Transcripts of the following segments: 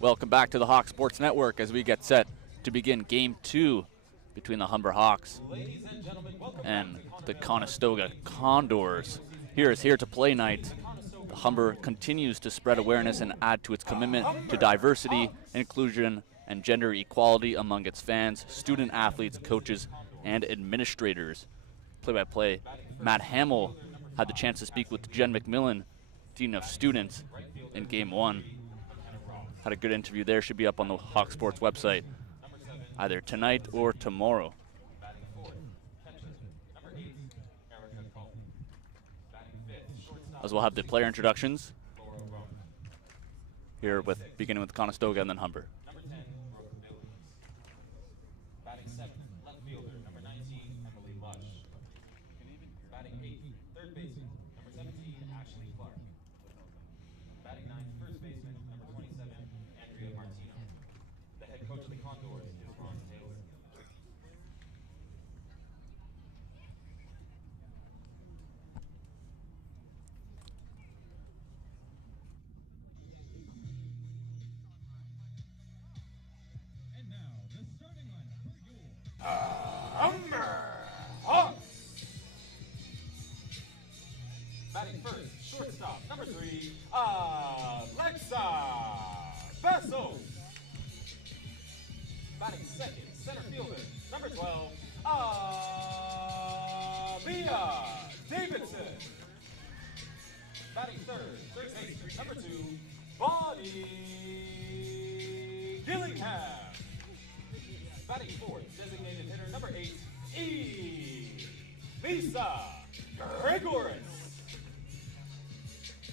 Welcome back to the Hawk Sports Network as we get set to begin Game 2 between the Humber Hawks and the Conestoga Condors. Here is Here to Play night. The Humber continues to spread awareness and add to its commitment to diversity, inclusion, and gender equality among its fans, student athletes, coaches, and administrators. Play-by-play, Matt Hamill had the chance to speak with Jen McMillan, Dean of Students, in Game 1. Had a good interview there. Should be up on the Hawk Sports website either tonight or tomorrow. As we'll have the player introductions here, beginning with Conestoga and then Humber. Batting first, shortstop, number 3, Alexa Bessos. Batting second, center fielder, number 12, Mia Davidson. Batting third baseman, number 2, Bonnie Gillingham. Batting fourth, designated hitter, number 8, Lisa Gregoris.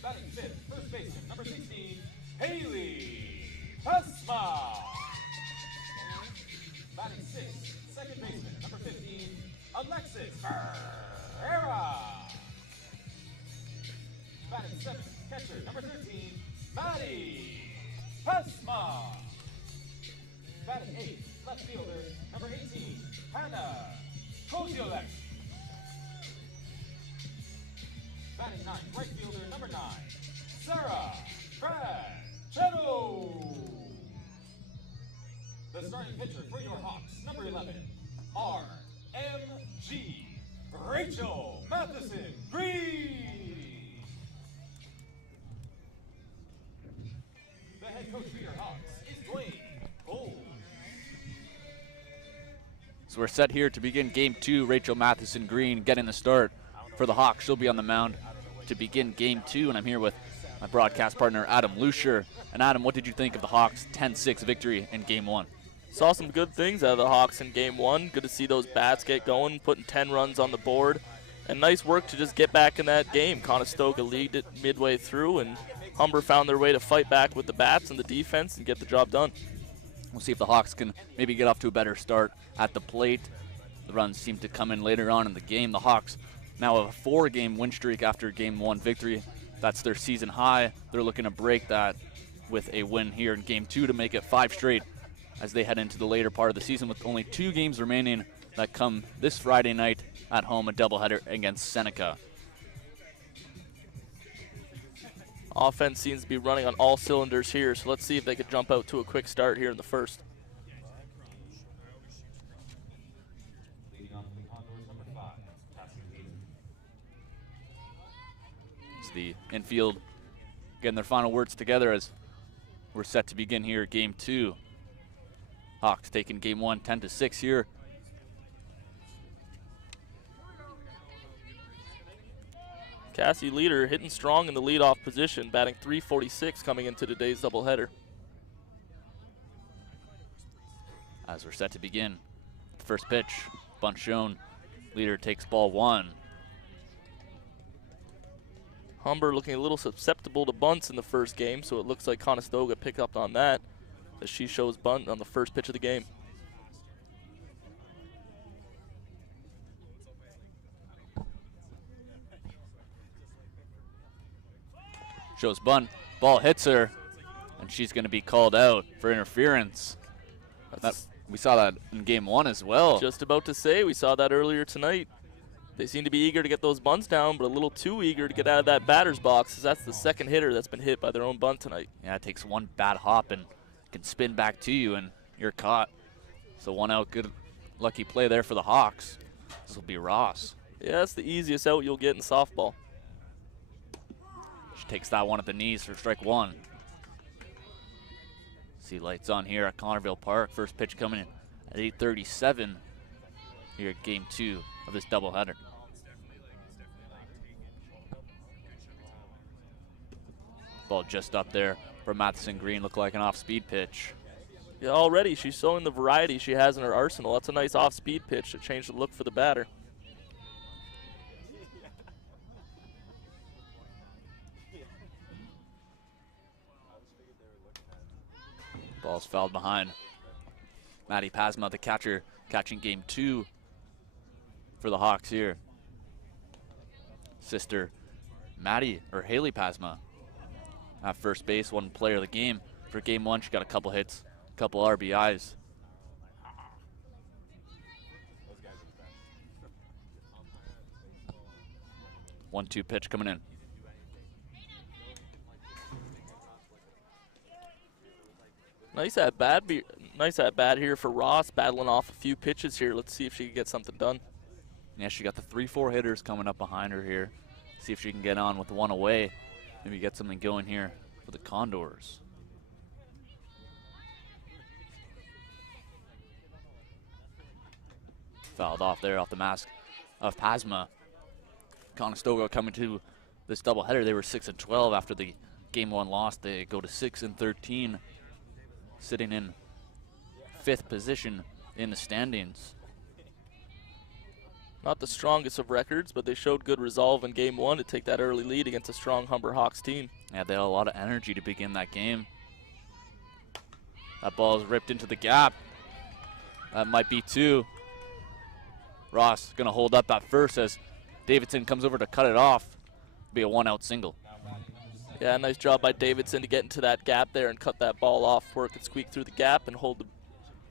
Batting fifth, first baseman, number 16, Haley Pesma. Batting sixth, second baseman, number 15, Alexis Herrera. Batting seventh, catcher, number 13, Maddie Pesma. Batting eighth, left fielder, number 18, Hannah Koziolek. Batting ninth, right fielder, number 9, Sarah Franchetto. The starting pitcher for your Hawks, number 11, RMG Rachel Matheson Green. The head coach for your Hawks is Dwayne Cole. So we're set here to begin Game 2. Rachel Matheson Green getting the start for the Hawks. She'll be on the mound to begin Game 2, and I'm here with my broadcast partner, Adam Lucier. And Adam, what did you think of the Hawks' 10-6 victory in Game 1? Saw some good things out of the Hawks in Game 1. Good to see those bats get going, putting 10 runs on the board. And nice work to just get back in that game. Conestoga leagued it midway through, and Humber found their way to fight back with the bats and the defense and get the job done. We'll see if the Hawks can maybe get off to a better start at the plate. The runs seem to come in later on in the game. The Hawks now have a 4-game win streak after Game 1 victory. That's their season high. They're looking to break that with a win here in Game 2 to make it 5 straight as they head into the later part of the season with only 2 games remaining that come this Friday night at home, a doubleheader against Seneca. Offense seems to be running on all cylinders here, so let's see if they could jump out to a quick start here in the first. It's the infield getting their final words together as we're set to begin here Game 2. Hawks taking Game 1 10-6 here. Cassie Leader hitting strong in the leadoff position, batting .346 coming into today's doubleheader. As we're set to begin, the first pitch, bunt shown. Leader takes ball 1. Humber looking a little susceptible to bunts in the first game, so it looks like Conestoga picked up on that as she shows bunt on the first pitch of the game. Shows bunt, ball hits her, and she's going to be called out for interference. We saw that in Game 1 as well. Just about to say, we saw that earlier tonight. They seem to be eager to get those bunts down, but a little too eager to get out of that batter's box, as that's the second hitter that's been hit by their own bunt tonight. Yeah, it takes one bad hop, and can spin back to you and you're caught. So 1 out, good lucky play there for the Hawks. This will be Ross. Yeah, that's the easiest out you'll get in softball. She takes that one at the knees for strike 1. See lights on here at Connerville Park. First pitch coming in at 8:37 here at game 2 of this doubleheader. Ball just up there for Matheson Green. Looked like an off-speed pitch. Yeah, already she's showing the variety she has in her arsenal. That's a nice off-speed pitch to change the look for the batter. Ball's fouled behind. Maddie Pasma, the catcher, catching game 2 for the Hawks here. Sister Maddie, or Haley Pasma, at first base, one player of the game. For game 1, she got a couple hits, a couple RBIs. 1-2 pitch coming in. Nice at bat here for Ross, battling off a few pitches here. Let's see if she can get something done. Yeah, she got the 3-4 hitters coming up behind her here. See if she can get on with one away. Maybe get something going here for the Condors. Fouled off there off the mask of Pasma. Conestoga coming to this doubleheader. They were 6-12 after the game 1 loss. They go to 6-13, sitting in 5th position in the standings. Not the strongest of records, but they showed good resolve in game 1 to take that early lead against a strong Humber Hawks team. Yeah, they had a lot of energy to begin that game. That ball is ripped into the gap. That might be 2. Ross gonna hold up at first as Davidson comes over to cut it off. Be a 1-out single. Yeah, nice job by Davidson to get into that gap there and cut that ball off where it could squeak through the gap and hold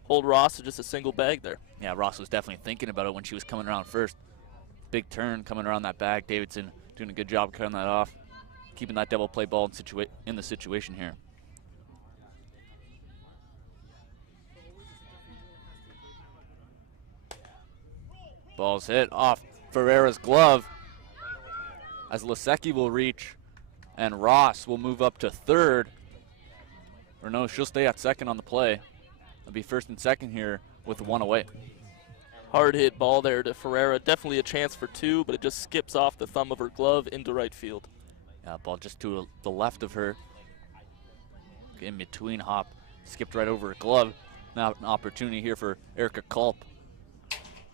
Ross to just a single bag there. Yeah, Ross was definitely thinking about it when she was coming around first. Big turn coming around that bag. Davidson doing a good job cutting that off, keeping that double play ball in the situation here. Ball's hit off Ferreira's glove as Lisecki will reach and Ross will move up to 3rd. Or no, she'll stay at 2nd on the play. It'll be 1st and 2nd here with 1 away. Hard hit ball there to Ferreira. Definitely a chance for 2, but it just skips off the thumb of her glove into right field. Yeah, ball just to the left of her. In between hop, skipped right over her glove. Now an opportunity here for Erica Culp.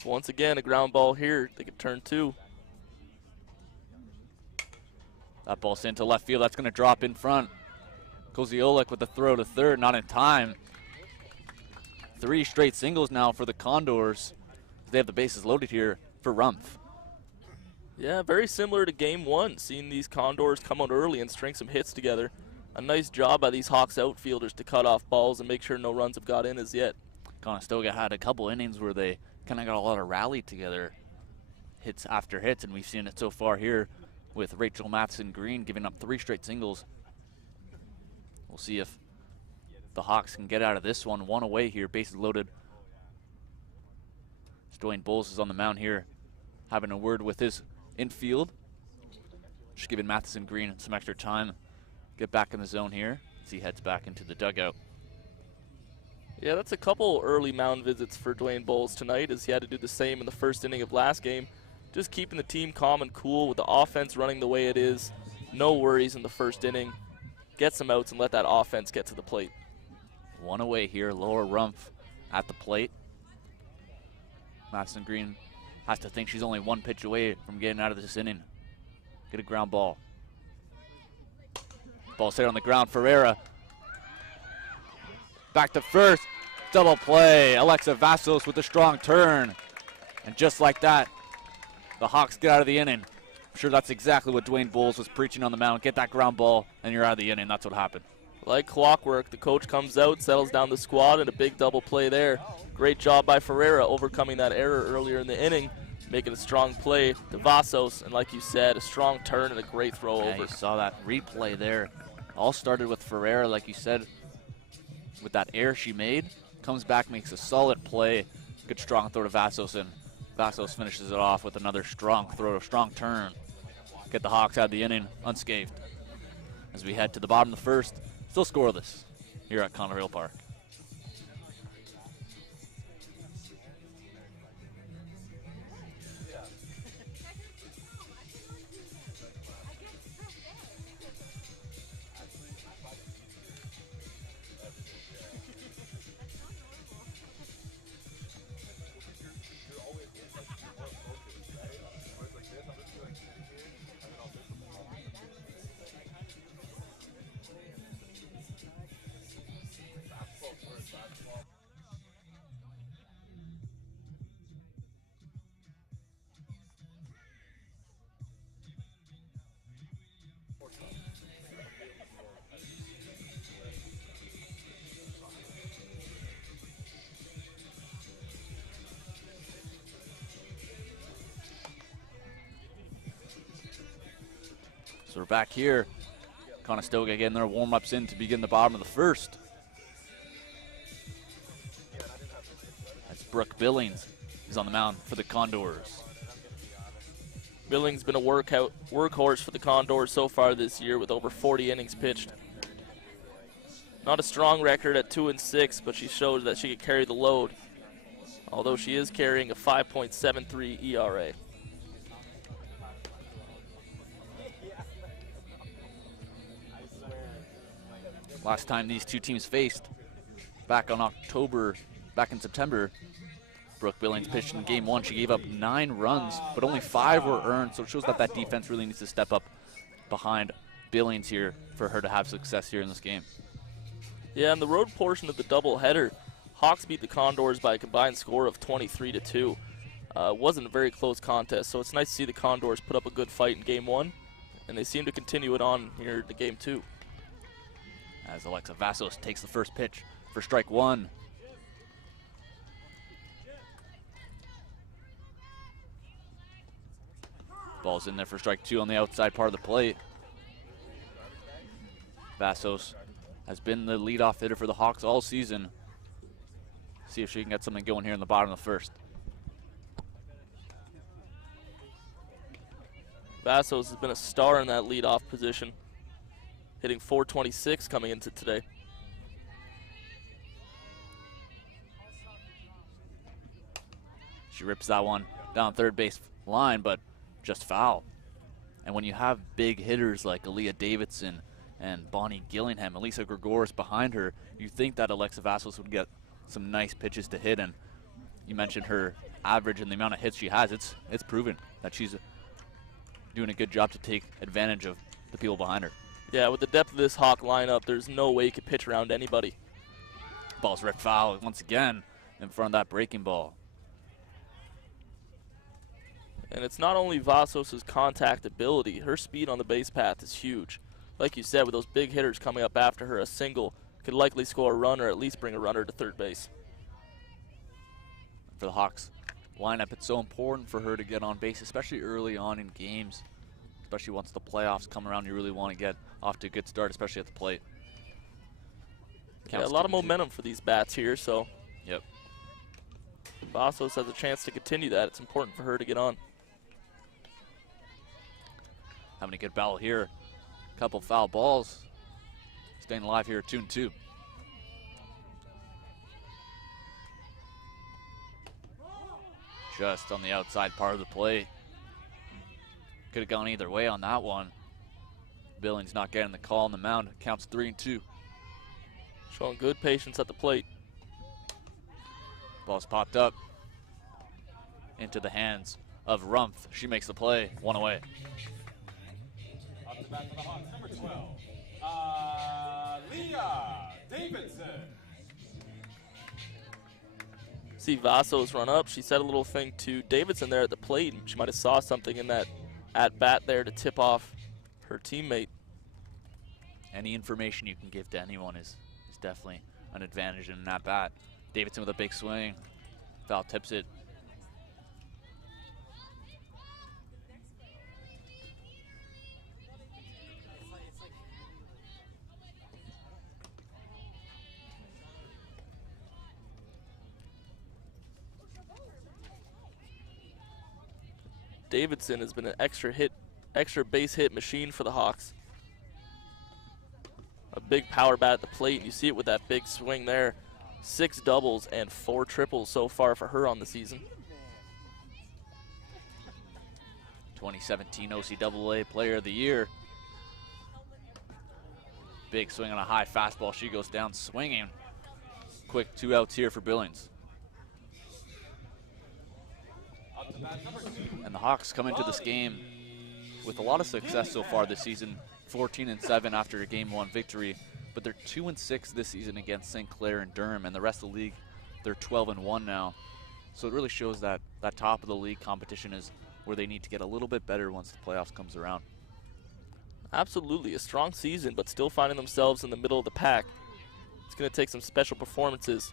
Once again, a ground ball here. They could turn 2. That ball's into left field. That's going to drop in front. Koziolik with the throw to 3rd, not in time. 3 straight singles now for the Condors. They have the bases loaded here for Rumpf. Yeah, very similar to game 1, seeing these Condors come out early and string some hits together. A nice job by these Hawks outfielders to cut off balls and make sure no runs have got in as yet. Conestoga had a couple innings where they kind of got a lot of rally together, hits after hits, and we've seen it so far here with Rachel Matheson Green giving up 3 straight singles. We'll see if the Hawks can get out of this one. 1 away here, bases loaded. Dwayne Bowles is on the mound here, having a word with his infield. Just giving Matheson Green some extra time. Get back in the zone here as he heads back into the dugout. Yeah, that's a couple early mound visits for Dwayne Bowles tonight, as he had to do the same in the first inning of last game. Just keeping the team calm and cool with the offense running the way it is. No worries in the first inning. Get some outs and let that offense get to the plate. 1 away here, Laura Rumpf at the plate. Matheson Green has to think she's only 1 pitch away from getting out of this inning. Get a ground ball. Ball's hit on the ground. Ferreira back to first. Double play. Alexa Vassos with a strong turn. And just like that, the Hawks get out of the inning. I'm sure that's exactly what Dwayne Bowles was preaching on the mound. Get that ground ball, and you're out of the inning. That's what happened. Like clockwork, the coach comes out, settles down the squad, and a big double play there. Great job by Ferreira overcoming that error earlier in the inning, making a strong play to Vassos, and like you said, a strong turn and a great throw over. You saw that replay there. All started with Ferreira, like you said. with that error she made. Comes back, makes a solid play. Good strong throw to Vassos, and Vassos finishes it off with another strong throw, strong turn. Get the Hawks out of the inning unscathed. As we head to the bottom of the first, still scoreless here at Conrail Park. So we're back here. Conestoga getting their warm-ups in to begin the bottom of the first. That's Brooke Billings. He's on the mound for the Condors. Billings been a workhorse for the Condors so far this year with over 40 innings pitched. Not a strong record at 2-6, but she showed that she could carry the load, although she is carrying a 5.73 ERA. Last time these two teams faced, back in September, Brooke Billings pitched in game 1. She gave up 9 runs, but only 5 were earned, so it shows that that defense really needs to step up behind Billings here for her to have success here in this game. Yeah, in the road portion of the doubleheader, Hawks beat the Condors by a combined score of 23-2. Wasn't a very close contest, so it's nice to see the Condors put up a good fight in game 1, and they seem to continue it on here to game 2. As Alexa Vassos takes the first pitch for strike 1. Ball's in there for strike 2 on the outside part of the plate. Vassos has been the leadoff hitter for the Hawks all season. See if she can get something going here in the bottom of the first. Vassos has been a star in that leadoff position, hitting .426 coming into today. She rips that one down third base line, but just foul. And when you have big hitters like Aaliyah Davidson and Bonnie Gillingham, Elisa Gregoris behind her, you think that Alexa Vassos would get some nice pitches to hit. And you mentioned her average and the amount of hits she has. It's proven that she's doing a good job to take advantage of the people behind her. Yeah, with the depth of this Hawk lineup, there's no way you could pitch around anybody. Ball's ripped foul once again in front of that breaking ball. And it's not only Vassos' contact ability, her speed on the base path is huge. Like you said, with those big hitters coming up after her, a single could likely score a run or at least bring a runner to third base. For the Hawks lineup, it's so important for her to get on base, especially early on in games. Especially once the playoffs come around, you really want to get off to a good start, especially at the plate. Yeah, a lot of momentum for these bats here, so yep. Vassos has a chance to continue that. It's important for her to get on. Having a good battle here. Couple foul balls. Staying alive here at 2-2. Just on the outside part of the plate. Could have gone either way on that one. Billings not getting the call on the mound. Counts 3-2. Showing good patience at the plate. Ball's popped up into the hands of Rumpf. She makes the play. One away. Up to bat for the Hawks, number 12, Leah Davidson. See Vassos run up. She said a little thing to Davidson there at the plate. She might have saw something in that at-bat there to tip off her teammate. Any information you can give to anyone is definitely an advantage in an at-bat. Davidson with a big swing. Foul tips it. Davidson has been an extra base hit machine for the Hawks. A big power bat at the plate, and you see it with that big swing there. 6 doubles and 4 triples so far for her on the season. 2017 OCAA Player of the Year. Big swing on a high fastball. She goes down swinging. Quick 2 outs here for Billings. And the Hawks come into this game with a lot of success so far this season. 14-7 after a Game 1 victory, but they're 2-6 this season against St. Clair and Durham, and the rest of the league, they're 12-1 now. So it really shows that that top of the league competition is where they need to get a little bit better once the playoffs comes around. Absolutely, a strong season, but still finding themselves in the middle of the pack. It's going to take some special performances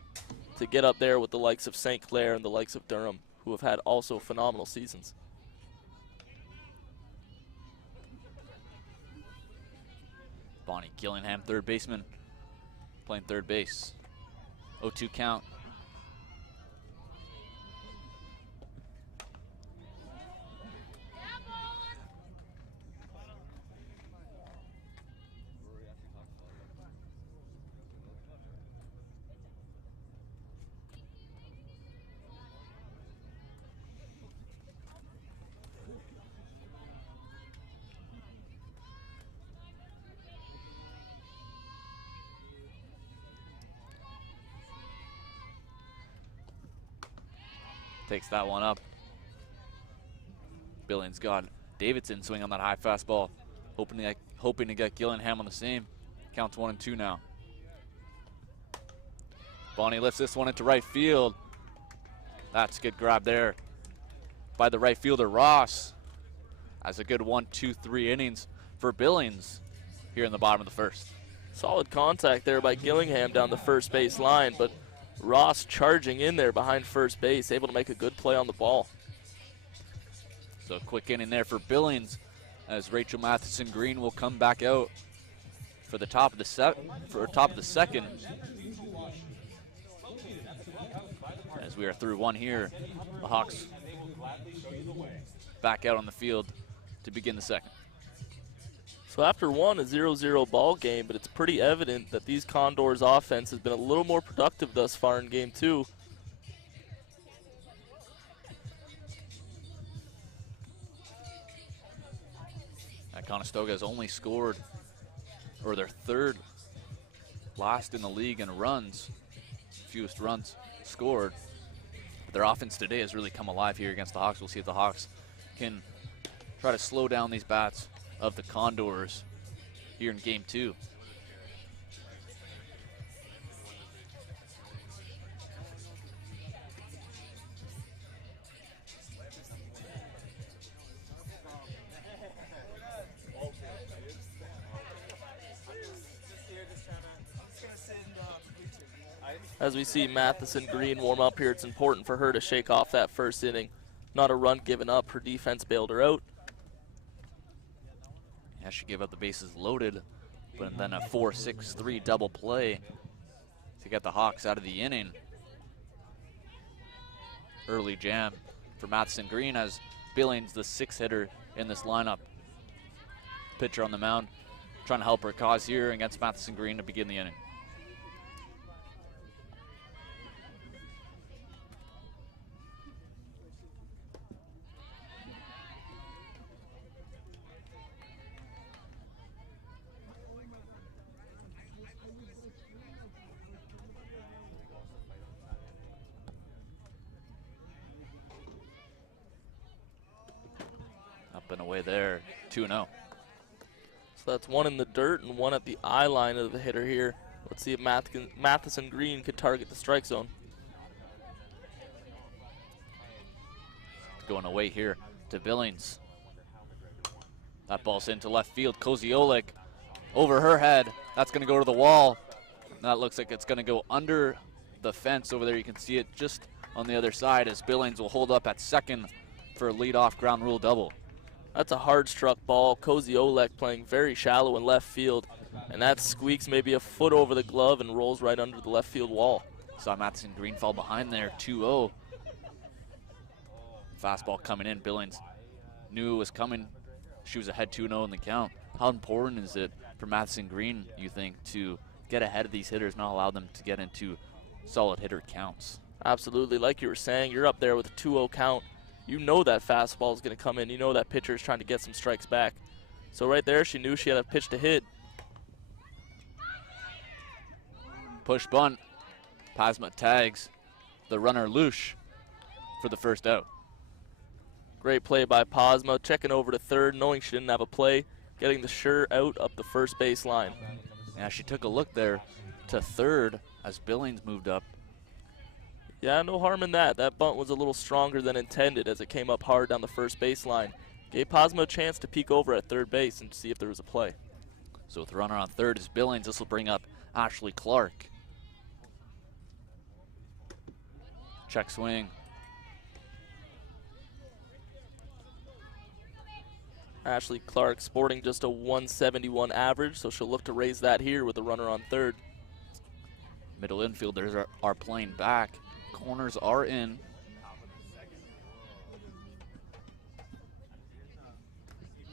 to get up there with the likes of St. Clair and the likes of Durham, who have had also phenomenal seasons. Bonnie Gillingham, third baseman, playing third base. 0-2 count. Takes that one up. Billings got Davidson swing on that high fastball, hoping to get Gillingham on the same. Counts 1-2 now. Bonnie lifts this one into right field. That's a good grab there by the right fielder, Ross. That's a good 1-2-3 innings for Billings here in the bottom of the first. Solid contact there by Gillingham down the first base line, but Ross charging in there behind first base, able to make a good play on the ball. So a quick inning there for Billings, as Rachel Matheson Green will come back out for the top of the second. As we are through one here, the Hawks back out on the field to begin the second. So after one, a 0-0 ball game, but it's pretty evident that these Condors offense has been a little more productive thus far in game 2. Conestoga has only scored, or their third last in the league in runs, fewest runs scored. But their offense today has really come alive here against the Hawks. We'll see if the Hawks can try to slow down these bats of the Condors here in game 2. As we see Matheson Green warm up here, it's important for her to shake off that first inning. Not a run given up, her defense bailed her out. Yeah, she gave up the bases loaded, but then a 4-6-3 double play to get the Hawks out of the inning. Early jam for Matheson Green, as Billings, the 6th hitter in this lineup. Pitcher on the mound, trying to help her cause here against Matheson Green to begin the inning. Up and away there, 2-0. So that's one in the dirt and one at the eye line of the hitter here. Let's see if Matheson Green could target the strike zone. Going away here to Billings. That ball's into left field. Conesotga over her head. That's going to go to the wall. That looks like it's going to go under the fence over there. You can see it just on the other side, as Billings will hold up at second for a leadoff ground rule double. That's a hard struck ball. Conesotga playing very shallow in left field, and that squeaks maybe a foot over the glove and rolls right under the left field wall. Saw Matheson Green fall behind there, 2-0. Fastball coming in. Billings knew it was coming. She was ahead 2-0 in the count. How important is it for Matheson Green, you think, to get ahead of these hitters, not allow them to get into solid hitter counts? Absolutely. Like you were saying, you're up there with a 2-0 count. You know that fastball is going to come in. You know that pitcher is trying to get some strikes back. So right there, she knew she had a pitch to hit. Push bunt. Pasma tags the runner Lush for the first out. Great play by Pasma, checking over to third, knowing she didn't have a play, getting the sure out up the first base line. Yeah, she took a look there to third as Billings moved up. Yeah, no harm in that. That bunt was a little stronger than intended as it came up hard down the first base line. Gave Pasma a chance to peek over at third base and see if there was a play. So with the runner on third is Billings. This will bring up Ashley Clark. Check swing. Ashley Clark sporting just a 171 average, so she'll look to raise that here with the runner on third. Middle infielders are playing back. Corners are in.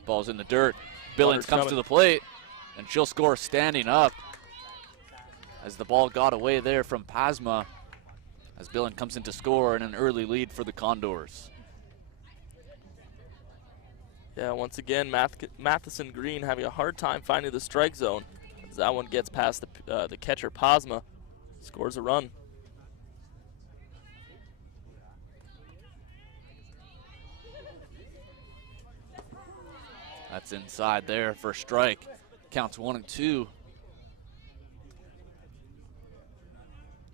Ball's in the dirt. Billings comes to the plate, and she'll score standing up as the ball got away there from Pasma as Billings comes in to score in an early lead for the Condors. Yeah, once again, Matheson Green having a hard time finding the strike zone as that one gets past the catcher Pasma, scores a run. That's inside there for a strike. Counts 1-2.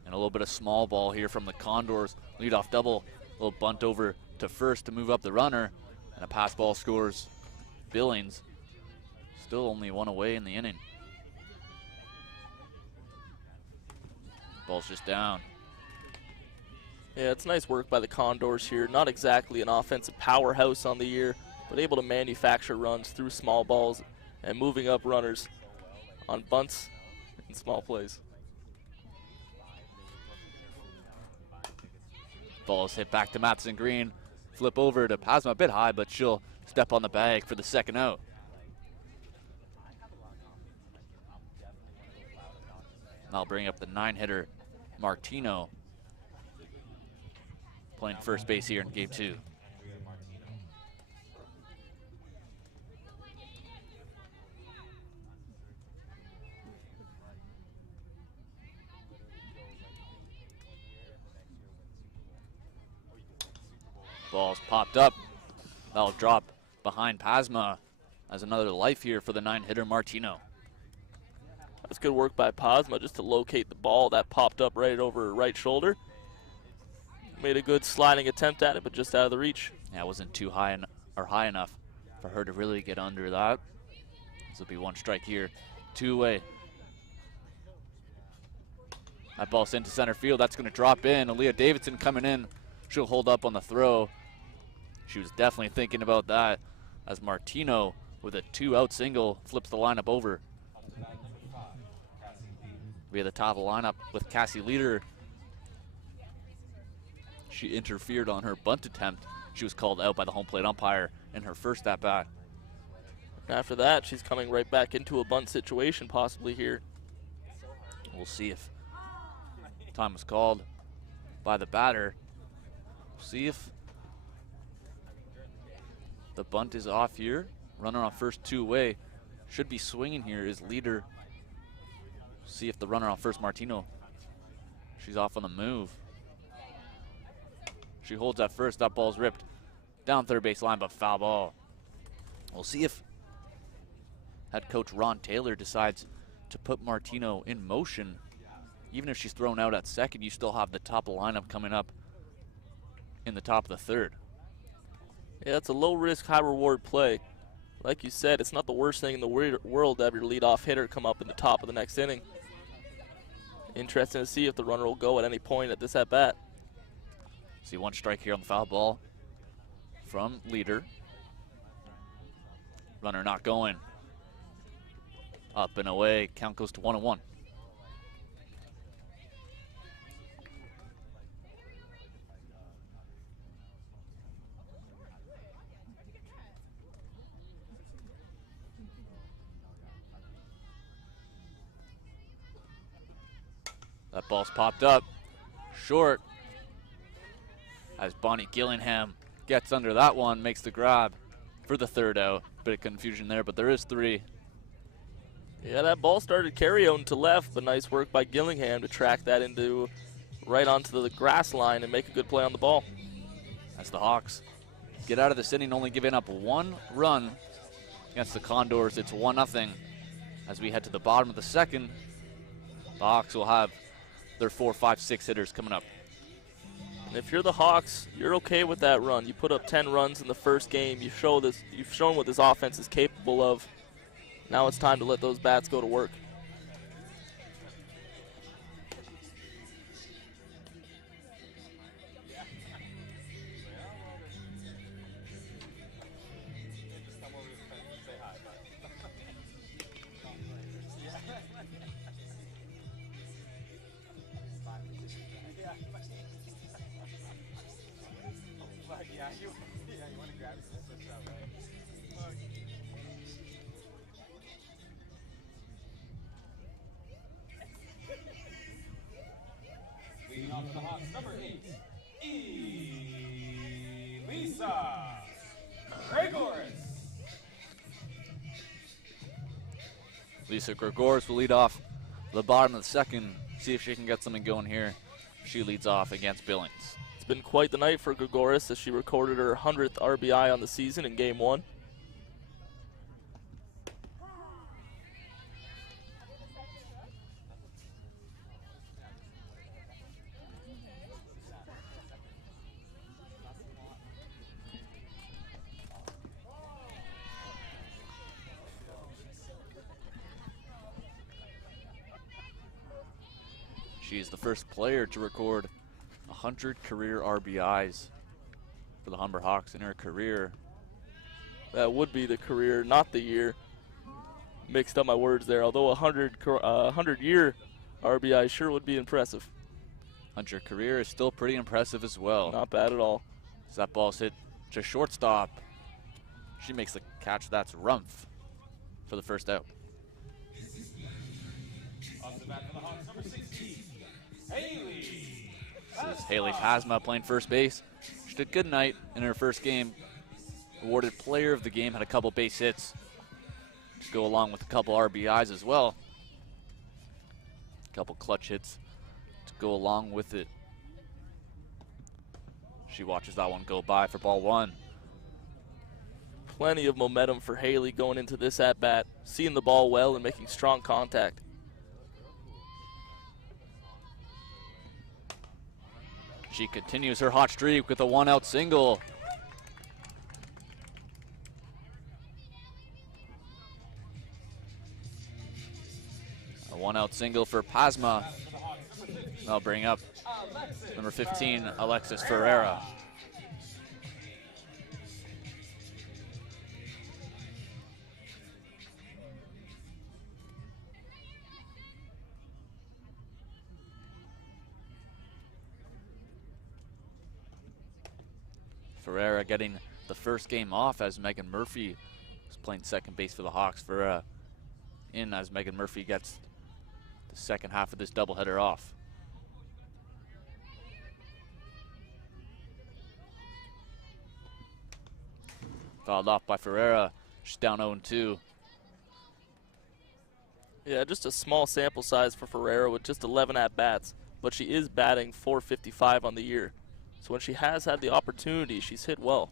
And a little bit of small ball here from the Condors. Leadoff double, a little bunt over to first to move up the runner. And a pass ball scores Billings. Still only one away in the inning. Ball's just down. Yeah, it's nice work by the Condors here. Not exactly an offensive powerhouse on the year, but able to manufacture runs through small balls and moving up runners on bunts and small plays. Ball's hit back to Matheson Green. Flip over to Pasma, a bit high, but she'll step on the bag for the second out. I'll bring up the 9-hitter Martino, playing first base here in game 2. Ball's popped up. That'll drop behind Pasma as another life here for the 9-hitter Martino. That's good work by Pasma just to locate the ball that popped up right over her right shoulder. Made a good sliding attempt at it, but just out of the reach. Yeah, it wasn't too high enough for her to really get under that. This will be one strike here. 2-away. That ball's into center field. That's going to drop in. Aaliyah Davidson coming in. She'll hold up on the throw. She was definitely thinking about that as Martino, with a 2-out single, flips the lineup over. We have the top of the lineup with Cassie Leader. She interfered on her bunt attempt. She was called out by the home plate umpire in her first at-bat. After that, she's coming right back into a bunt situation possibly here. We'll see if time was called by the batter. We'll see if the bunt is off here. Runner on first, 2-away. Should be swinging here is Leader. See if the runner on first, Martino. She's off on the move. She holds at first. That ball's ripped down third base line, but foul ball. We'll see if head coach Ron Taylor decides to put Martino in motion. Even if she's thrown out at second, you still have the top of the lineup coming up in the top of the third. Yeah, it's a low-risk, high-reward play. Like you said, it's not the worst thing in the world to have your leadoff hitter come up in the top of the next inning. Interesting to see if the runner will go at any point at this at-bat. See one strike here on the foul ball from Leader. Runner not going. Up and away. Count goes to 1-1. That ball's popped up. Short. As Bonnie Gillingham gets under that one, makes the grab for the third out. Bit of confusion there, but there is 3. Yeah, that ball started carry out to left, but nice work by Gillingham to track that into right onto the grass line and make a good play on the ball. As the Hawks get out of this inning, only giving up 1 run against the Condors. It's 1-0. As we head to the bottom of the second, the Hawks will have their 4, 5, 6 hitters coming up. And if you're the Hawks, you're okay with that run. You put up 10 runs in the first game. You've shown what this offense is capable of. Now it's time to let those bats go to work. Leading off for the Hawks, number 8, Elisa Gregoris. Lisa Gregoris will lead off the bottom of the second. See if she can get something going here. She leads off against Billings. It's been quite the night for Gregoris as she recorded her 100th RBI on the season in Game 1. She is the first player to record 100 career RBIs for the Humber Hawks in her career. That would be the career, not the year. Mixed up my words there, although 100-year RBI sure would be impressive. 100 career is still pretty impressive as well. Not bad at all. As that ball's hit to shortstop. She makes the catch. That's Rumpf for the first out. Off the bat for the Hawks, number 16, Haley. This is Haley Pasma playing first base. She did good night in her first game. Awarded player of the game, had a couple base hits to go along with a couple RBIs as well. A couple clutch hits to go along with it. She watches that one go by for ball 1. Plenty of momentum for Haley going into this at-bat, seeing the ball well and making strong contact. She continues her hot streak with a 1-out single. A 1-out single for Pasma. I'll bring up number 15, Alexis Ferreira. Ferreira getting the first game off as Megan Murphy is playing second base for the Hawks. Ferreira in as Megan Murphy gets the second half of this doubleheader off. Fouled off by Ferreira. She's down 0-2. Yeah, just a small sample size for Ferreira with just 11 at-bats, but she is batting .455 on the year. So when she has had the opportunity, she's hit well.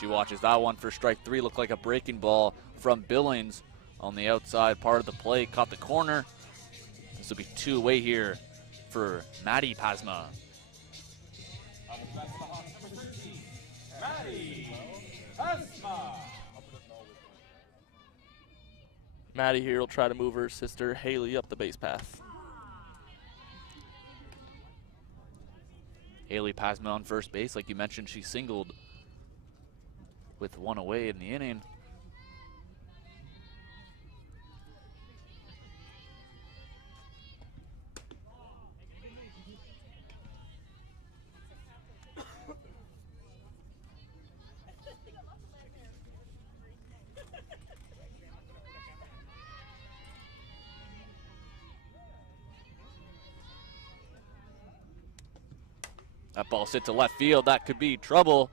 She watches that one for strike 3. Looked like a breaking ball from Billings on the outside part of the plate. Caught the corner. This will be 2 away here for Maddie Pasma. Off the bat for the Hawks, number 13, Maddie Pasma. Maddie here will try to move her sister Haley up the base path. Haley Pasma on first base. Like you mentioned, she singled with 1 away in the inning. That ball's hit to left field. That could be trouble.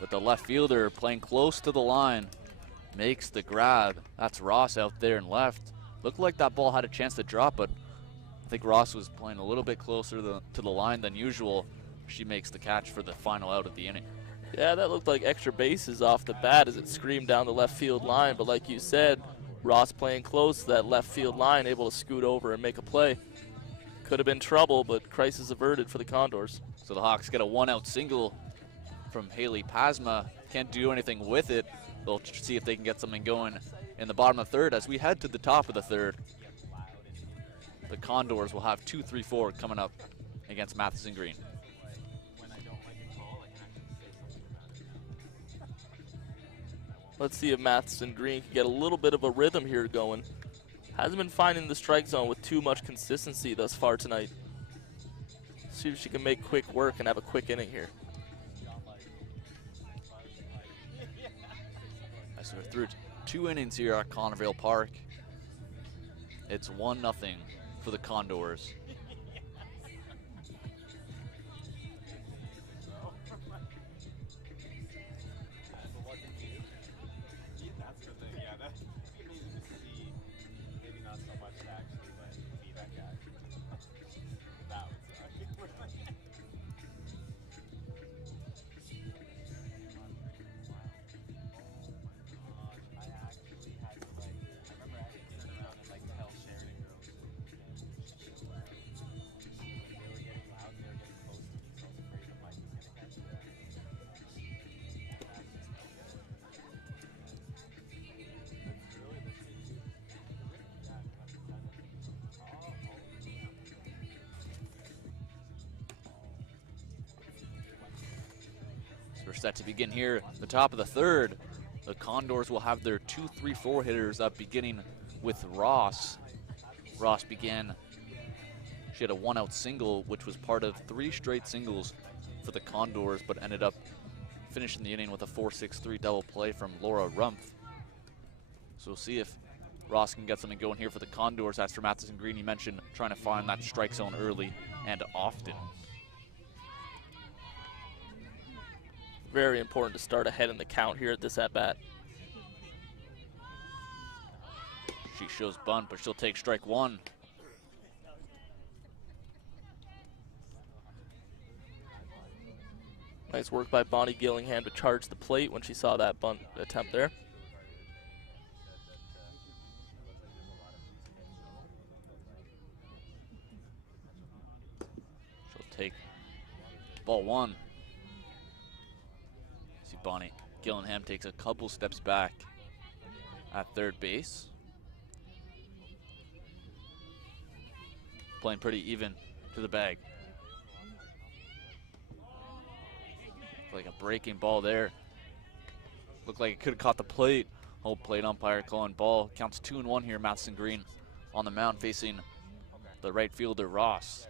But the left fielder playing close to the line makes the grab. That's Ross out there in left. Looked like that ball had a chance to drop, but I think Ross was playing a little bit closer to the line than usual. She makes the catch for the final out of the inning. Yeah, that looked like extra bases off the bat as it screamed down the left field line. But like you said, Ross playing close to that left field line, able to scoot over and make a play. Could have been trouble, but crisis averted for the Condors. So the Hawks get a one-out single from Haley Pasma. Can't do anything with it. They'll see if they can get something going in the bottom of the third as we head to the top of the third. The Condors will have 2-3-4 coming up against Matheson Green. Let's see if Matheson Green can get a little bit of a rhythm here going. Hasn't been finding the strike zone with too much consistency thus far tonight. See if she can make quick work and have a quick inning here. As we're through 2 innings here at Connervale Park. It's 1-0 for the Condors. We're set to begin here at the top of the third. The Condors will have their 2-3-4 hitters up, beginning with Ross. Ross began, she had a one-out single, which was part of 3 straight singles for the Condors, but ended up finishing the inning with a 4-6-3 double play from Laura Rumpf. So we'll see if Ross can get something going here for the Condors. As for Matheson Green, you mentioned trying to find that strike zone early and often. Very important to start ahead in the count here at this at-bat. She shows bunt, but she'll take strike 1. Nice work by Bonnie Gillingham to charge the plate when she saw that bunt attempt there. She'll take ball 1. See Bonnie Gillingham takes a couple steps back at third base. Playing pretty even to the bag. Like a breaking ball there. Looked like it could have caught the plate. Hold plate umpire calling ball. Counts 2-1 here. Matheson Green on the mound facing the right fielder Ross.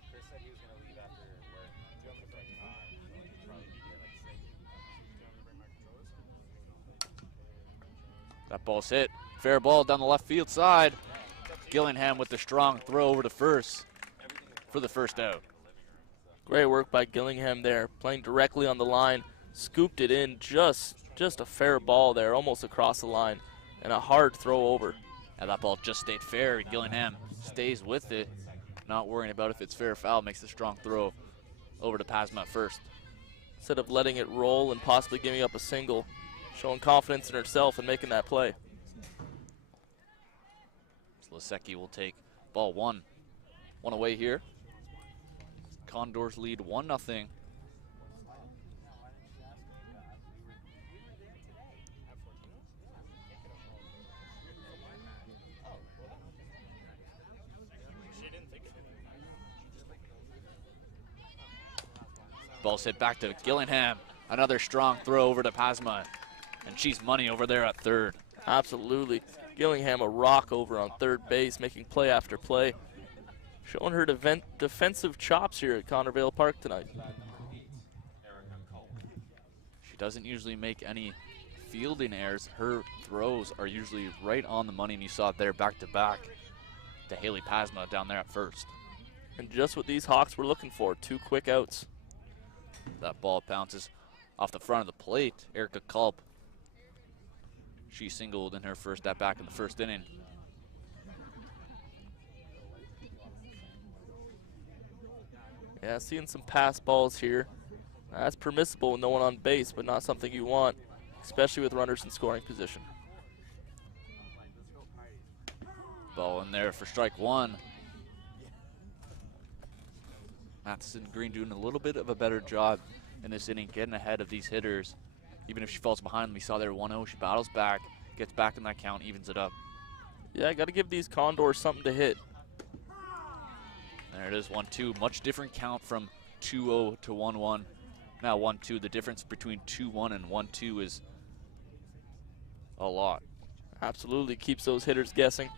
That ball's hit. Fair ball down the left field side. Gillingham with the strong throw over to first for the first out. Great work by Gillingham there, playing directly on the line, scooped it in, just a fair ball there, almost across the line, and a hard throw over. And that ball just stayed fair. Gillingham stays with it, not worrying about if it's fair or foul, makes the strong throw over to Pasma at first. Instead of letting it roll and possibly giving up a single, showing confidence in herself and making that play. Lisecki will take ball 1. 1 away here. Condors lead 1-0. Ball's hit back to Gillingham. Another strong throw over to Pasma. And she's money over there at third. Absolutely. Gillingham a rock over on third base, making play after play. Showing her defensive chops here at Connervale Park tonight. She doesn't usually make any fielding errors. Her throws are usually right on the money, and you saw it there back to back to Haley Pasma down there at first. And just what these Hawks were looking for, 2 quick outs. That ball bounces off the front of the plate. Erica Culp, she singled in her first at bat in the first inning. Yeah, seeing some pass balls here. That's permissible with no one on base, but not something you want, especially with runners in scoring position. Ball in there for strike one. Matheson Green doing a little bit of a better job in this inning, getting ahead of these hitters. Even if she falls behind them, we saw there 1-0, she battles back, gets back in that count, evens it up. Yeah, got to give these Condors something to hit. There it is, 1-2. Much different count from 2-0 to 1-1. Now 1-2. The difference between 2-1 and 1-2 is a lot. Absolutely keeps those hitters guessing.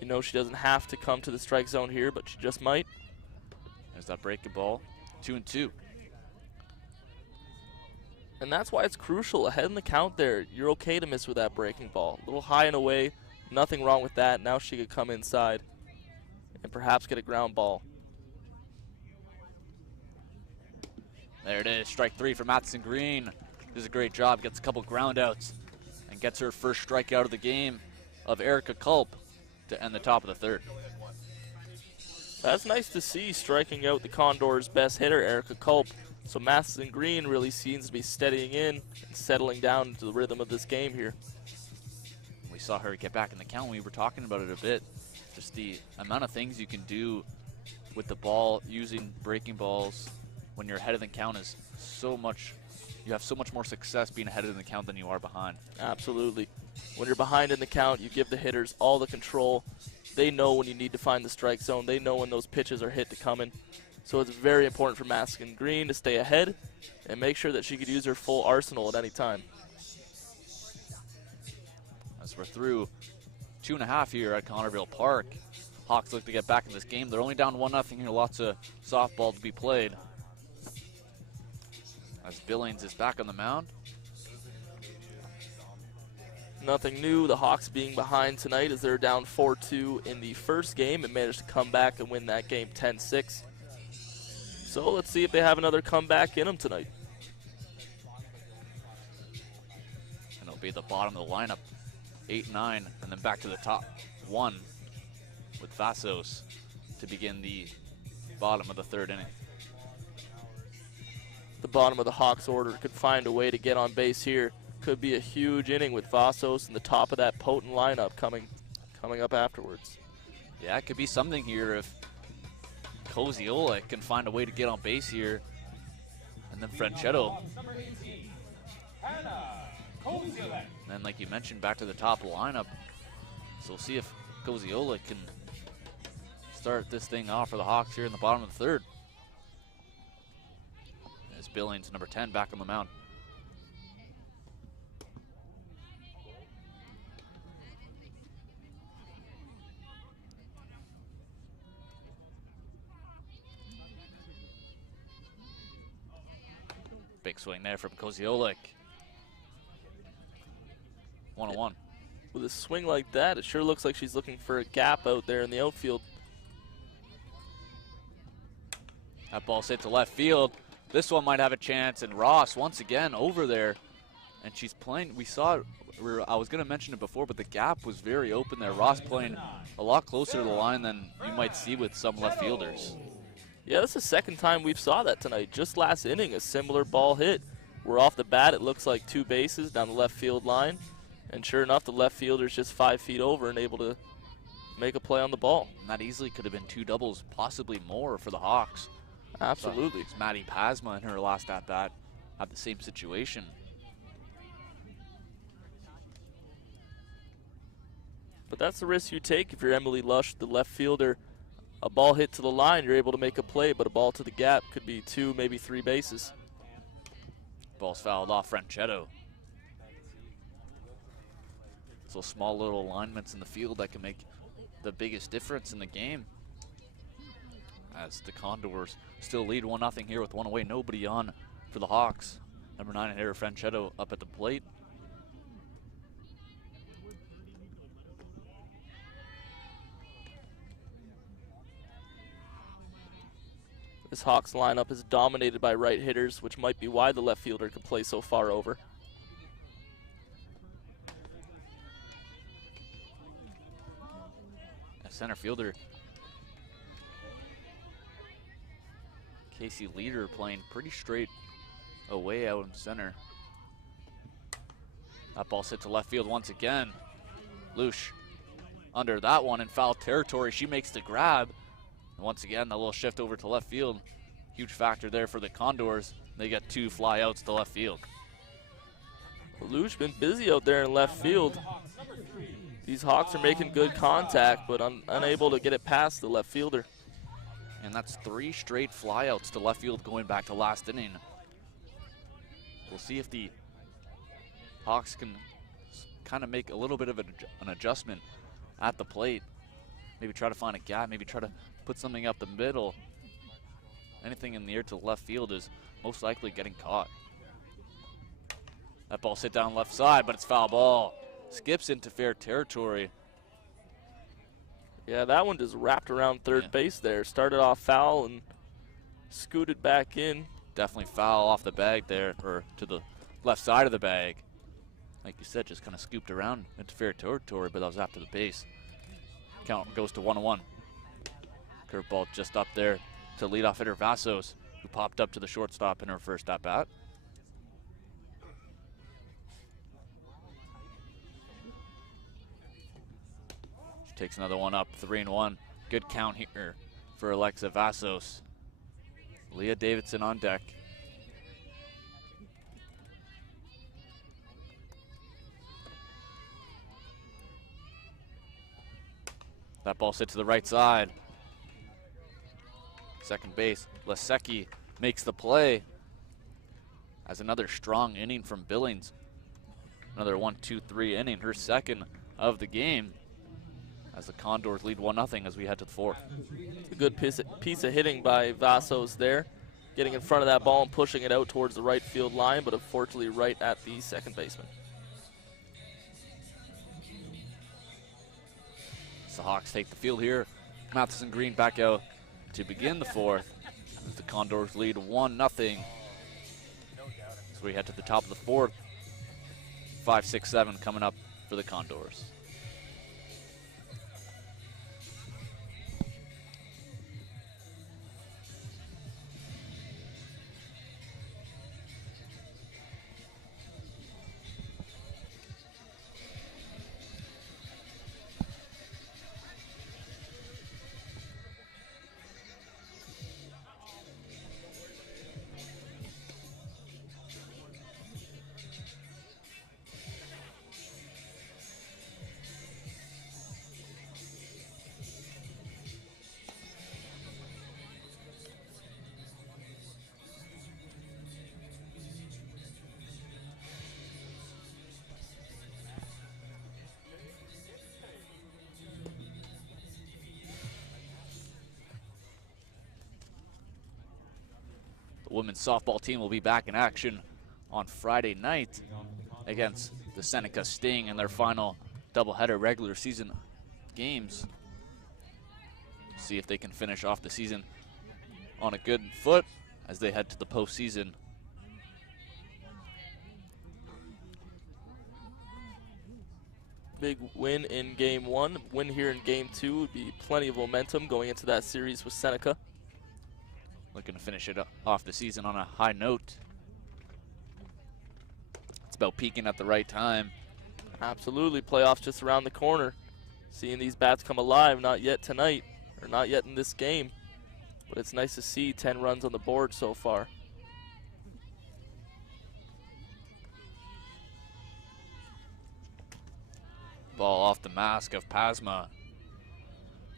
You know she doesn't have to come to the strike zone here, but she just might. There's that breaking ball. 2-2. And that's why it's crucial. Ahead in the count there, you're okay to miss with that breaking ball. A little high and away, nothing wrong with that. Now she could come inside and perhaps get a ground ball. There it is, strike three for Matheson Green. Does a great job, gets a couple ground outs, and gets her first strikeout of the game of Erica Culp to end the top of the third. That's nice to see, striking out the Condors' best hitter, Erica Culp. So Matheson Green really seems to be steadying in and settling down into the rhythm of this game here. We saw her get back in the count. We were talking about it a bit. Just the amount of things you can do with the ball, using breaking balls when you're ahead of the count is so much. You have so much more success being ahead of the count than you are behind. Absolutely. When you're behind in the count, you give the hitters all the control. They know when you need to find the strike zone. They know when those pitches are hit to come in. So it's very important for Matheson Green to stay ahead and make sure that she could use her full arsenal at any time. As we're through 2.5 here at Connerville Park, Hawks look to get back in this game. They're only down 1-0 here. Lots of softball to be played. As Billings is back on the mound. Nothing new. The Hawks being behind tonight as they're down 4-2 in the first game and managed to come back and win that game 10-6. So let's see if they have another comeback in them tonight. And it'll be the bottom of the lineup, 8-9, and then back to the top 1 with Vasos to begin the bottom of the third inning. The bottom of the Hawks order could find a way to get on base here. Could be a huge inning with Vasos and the top of that potent lineup coming up afterwards. Yeah, it could be something here if Conesotga can find a way to get on base here. And then Franchetto. And like you mentioned, back to the top of the lineup. So we'll see if Conesotga can start this thing off for the Hawks here in the bottom of the third. As Billings, number 10, back on the mound. Big swing there from Conesotga. 1-1. With a swing like that, it sure looks like she's looking for a gap out there in the outfield. That ball's hit to left field. This one might have a chance, and Ross once again over there. And she's playing, we saw, I was going to mention it before, but the gap was very open there. Ross playing a lot closer to the line than you might see with some left fielders. Yeah, this is the second time we've saw that tonight. Just last inning, a similar ball hit. We're off the bat, it looks like 2 bases down the left field line. And sure enough, the left fielder's just 5 feet over and able to make a play on the ball. And that easily could have been 2 doubles, possibly more for the Hawks. Absolutely. It's Maddie Pasma in her last at-bat had the same situation. But that's the risk you take if you're Emily Lush, the left fielder. A ball hit to the line, you're able to make a play, but a ball to the gap could be 2, maybe 3 bases. Ball's fouled off Franchetto. So small little alignments in the field that can make the biggest difference in the game. As the Condors still lead 1-0 here with 1 away, nobody on for the Hawks. Number 9 hitter Franchetto up at the plate. This Hawks lineup is dominated by right hitters, which might be why the left fielder can play so far over. A center fielder, Casey Leader, playing pretty straight away out in center. That ball's hit to left field once again. Lush under that one in foul territory. She makes the grab. And once again, the little shift over to left field. Huge factor there for the Condors. They get 2 fly outs to left field. Lush been busy out there in left field. These Hawks are making good contact, but unable to get it past the left fielder. And that's 3 straight flyouts to left field going back to last inning. We'll see if the Hawks can kind of make a little bit of an adjustment at the plate. Maybe try to find a gap, maybe try to put something up the middle. Anything in the air to left field is most likely getting caught. That ball's hit down left side, but it's foul ball. Skips into fair territory. Yeah, that one just wrapped around third base there. Started off foul and scooted back in. Definitely foul off the bag there, or to the left side of the bag. Like you said, just kind of scooped around into fair territory, but that was after the base. Count goes to 1-1. Curveball just up there to leadoff hitter Vassos, who popped up to the shortstop in her first at bat. She takes another one up, 3-1. Good count here for Alexa Vassos. Leah Davidson on deck. That ball hit to the right side. Second base, Lasecki makes the play. As another strong inning from Billings. Another 1-2-3 inning, her second of the game. As the Condors lead 1-0 as we head to the 4th. A good piece of hitting by Vassos there. Getting in front of that ball and pushing it out towards the right field line, but unfortunately right at the second baseman. The Hawks take the field here. Matheson Green back out to begin the 4th. As the Condors lead 1-0. As we head to the top of the 4th. 5, 6, 7 coming up for the Condors. The women's softball team will be back in action on Friday night against the Seneca Sting in their final doubleheader regular season games. See if they can finish off the season on a good foot as they head to the postseason. Big win in game 1. Win here in game 2 would be plenty of momentum going into that series with Seneca. Looking to finish it off the season on a high note. It's about peaking at the right time. Absolutely, playoffs just around the corner. Seeing these bats come alive, not yet tonight, or not yet in this game. But it's nice to see 10 runs on the board so far. Ball off the mask of Pasma.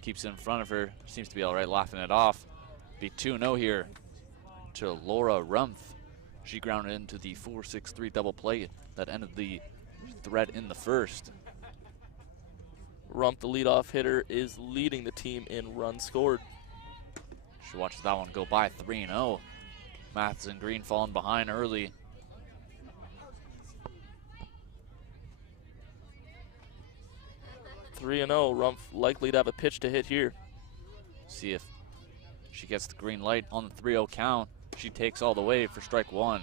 Keeps it in front of her. Seems to be all right laughing it off. Be 2-0 here to Laura Rumpf. She grounded into the 4-6-3 double play that ended the threat in the first. Rumpf, the leadoff hitter, is leading the team in runs scored. She watches that one go by, 3-0. Matheson Green falling behind early. (3-0). Rumpf likely to have a pitch to hit here. See if She gets the green light on the 3-0 count. She takes all the way for strike one.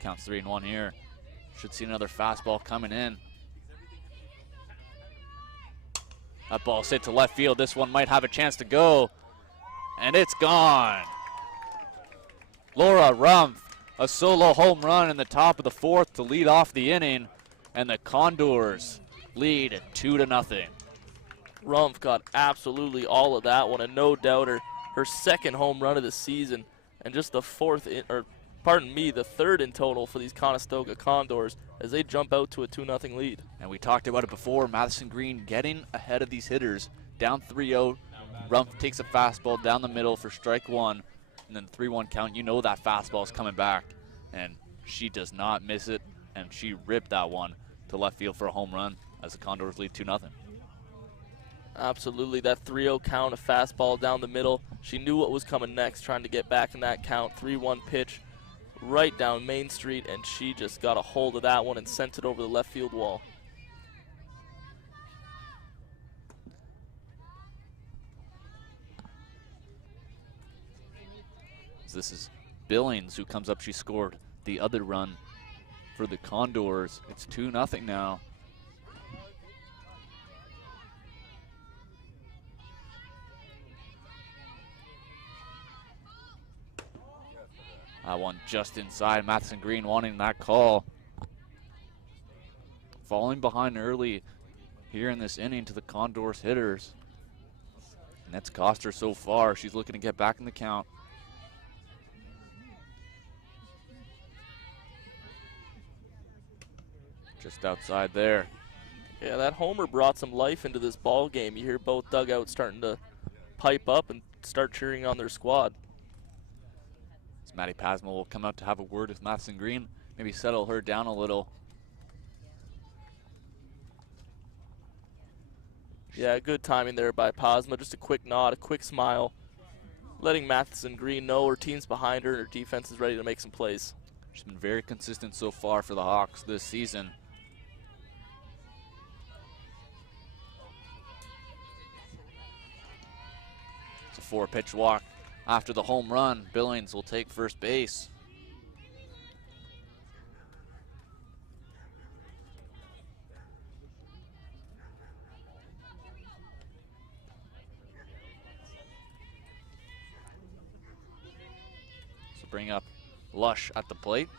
Counts 3-1 here. Should see another fastball coming in. That ball's hit to left field. This one might have a chance to go. And it's gone. Laura Rumpf, a solo home run in the top of the fourth to lead off the inning. And the Condors lead 2-0. Rumpf got absolutely all of that one, and no doubter, her second home run of the season, and just the the third in total for these Conestoga Condors as they jump out to a 2-0 lead. And we talked about it before, Madison Green getting ahead of these hitters. Down 3-0, Rumpf takes a fastball down the middle for strike one, and then 3-1 count. You know that fastball is coming back, and she does not miss it, and she ripped that one to left field for a home run as the Condors lead 2-0. Absolutely, that 3-0 count, a fastball down the middle. She knew what was coming next, trying to get back in that count. 3-1 pitch right down Main Street, and she just got a hold of that one and sent it over the left field wall. This is Billings who comes up. She scored the other run for the Condors. It's 2-0 now. That one just inside. Madison Green wanting that call. Falling behind early here in this inning to the Condors hitters. And that's cost her so far. She's looking to get back in the count. Just outside there. Yeah, that homer brought some life into this ball game. You hear both dugouts starting to pipe up and start cheering on their squad. Maddie Pasma will come out to have a word with Madison Green, maybe settle her down a little. Yeah, good timing there by Pasma. Just a quick nod, a quick smile, letting Madison Green know her team's behind her and her defense is ready to make some plays. She's been very consistent so far for the Hawks this season. It's a 4-pitch walk. After the home run, Billings will take first base. So bring up Lush at the plate.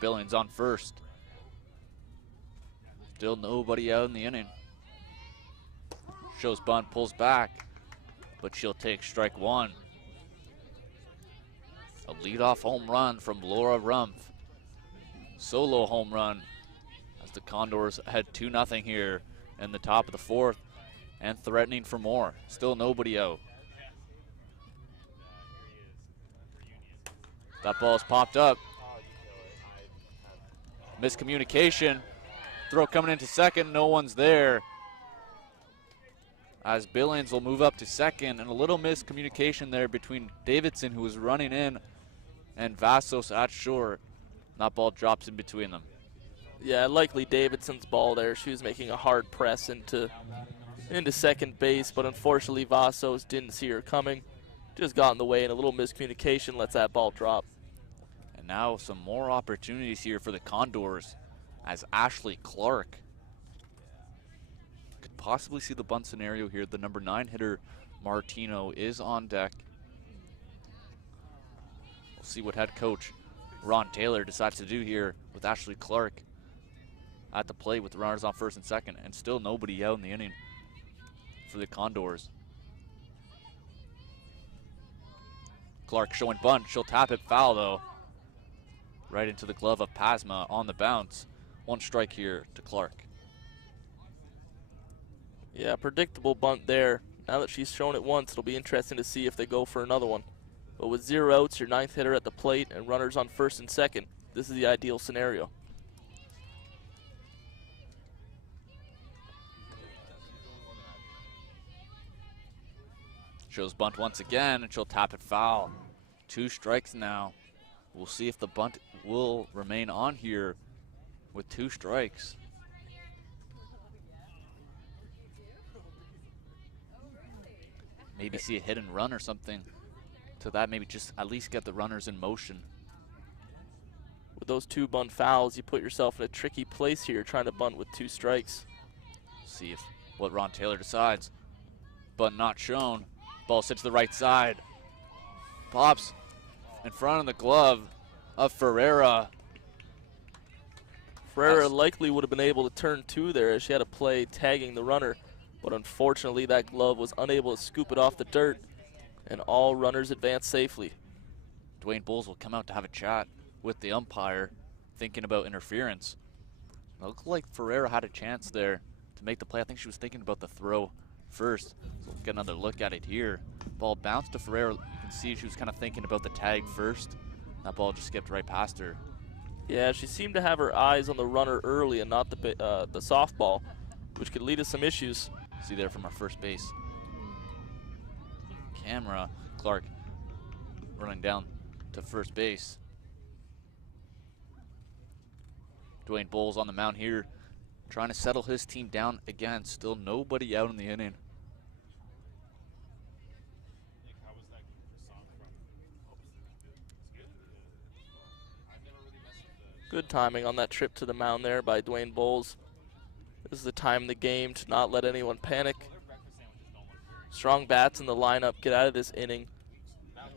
Billings on first. Still nobody out in the inning. Shows bunt, pulls back, but she'll take strike one. A leadoff home run from Laura Rumpf. Solo home run as the Condors head 2-0 here in the top of the fourth and threatening for more. Still nobody out. That ball's popped up. Miscommunication. Throw coming into second, no one's there. As Billings will move up to second, and a little miscommunication there between Davidson, who was running in, and Vassos at short. That ball drops in between them. Yeah, likely Davidson's ball there. She was making a hard press into second base, but unfortunately Vassos didn't see her coming. Just got in the way, and a little miscommunication lets that ball drop. And now some more opportunities here for the Condors as Ashley Clark could possibly see the bunt scenario here. The number 9 hitter, Martino, is on deck. We'll see what head coach Ron Taylor decides to do here with Ashley Clark at the plate with the runners on first and second, and still nobody out in the inning for the Condors. Clark showing bunt. She'll tap it foul though. Right into the glove of Pasma on the bounce. One strike here to Clark. Yeah, predictable bunt there. Now that she's shown it once, it'll be interesting to see if they go for another one. But with 0 outs, your 9th hitter at the plate, and runners on first and second, this is the ideal scenario. Shows bunt once again, and she'll tap it foul. 2 strikes now. We'll see if the bunt will remain on here with 2 strikes. Maybe see a hit and run or something to that. Maybe just at least get the runners in motion. With those 2 bunt fouls, you put yourself in a tricky place here trying to bunt with 2 strikes. See what Ron Taylor decides. But not shown. Ball sits to the right side. Pops in front of the glove of Ferreira. Ferreira likely would have been able to turn 2 there as she had a play tagging the runner. But unfortunately, that glove was unable to scoop it off the dirt, and all runners advance safely. Dwayne Bowles will come out to have a chat with the umpire, thinking about interference. It looked like Ferreira had a chance there to make the play. I think she was thinking about the throw first. So we'll get another look at it here. Ball bounced to Ferreira. You can see she was kind of thinking about the tag first. That ball just skipped right past her. Yeah, she seemed to have her eyes on the runner early and not the softball, which could lead to some issues. See there from our first base camera, Clark running down to first base. Dwayne Bowles on the mound here, trying to settle his team down again. Still nobody out in the inning. Good timing on that trip to the mound there by Dwayne Bowles. This is the time in the game to not let anyone panic. Strong bats in the lineup, get out of this inning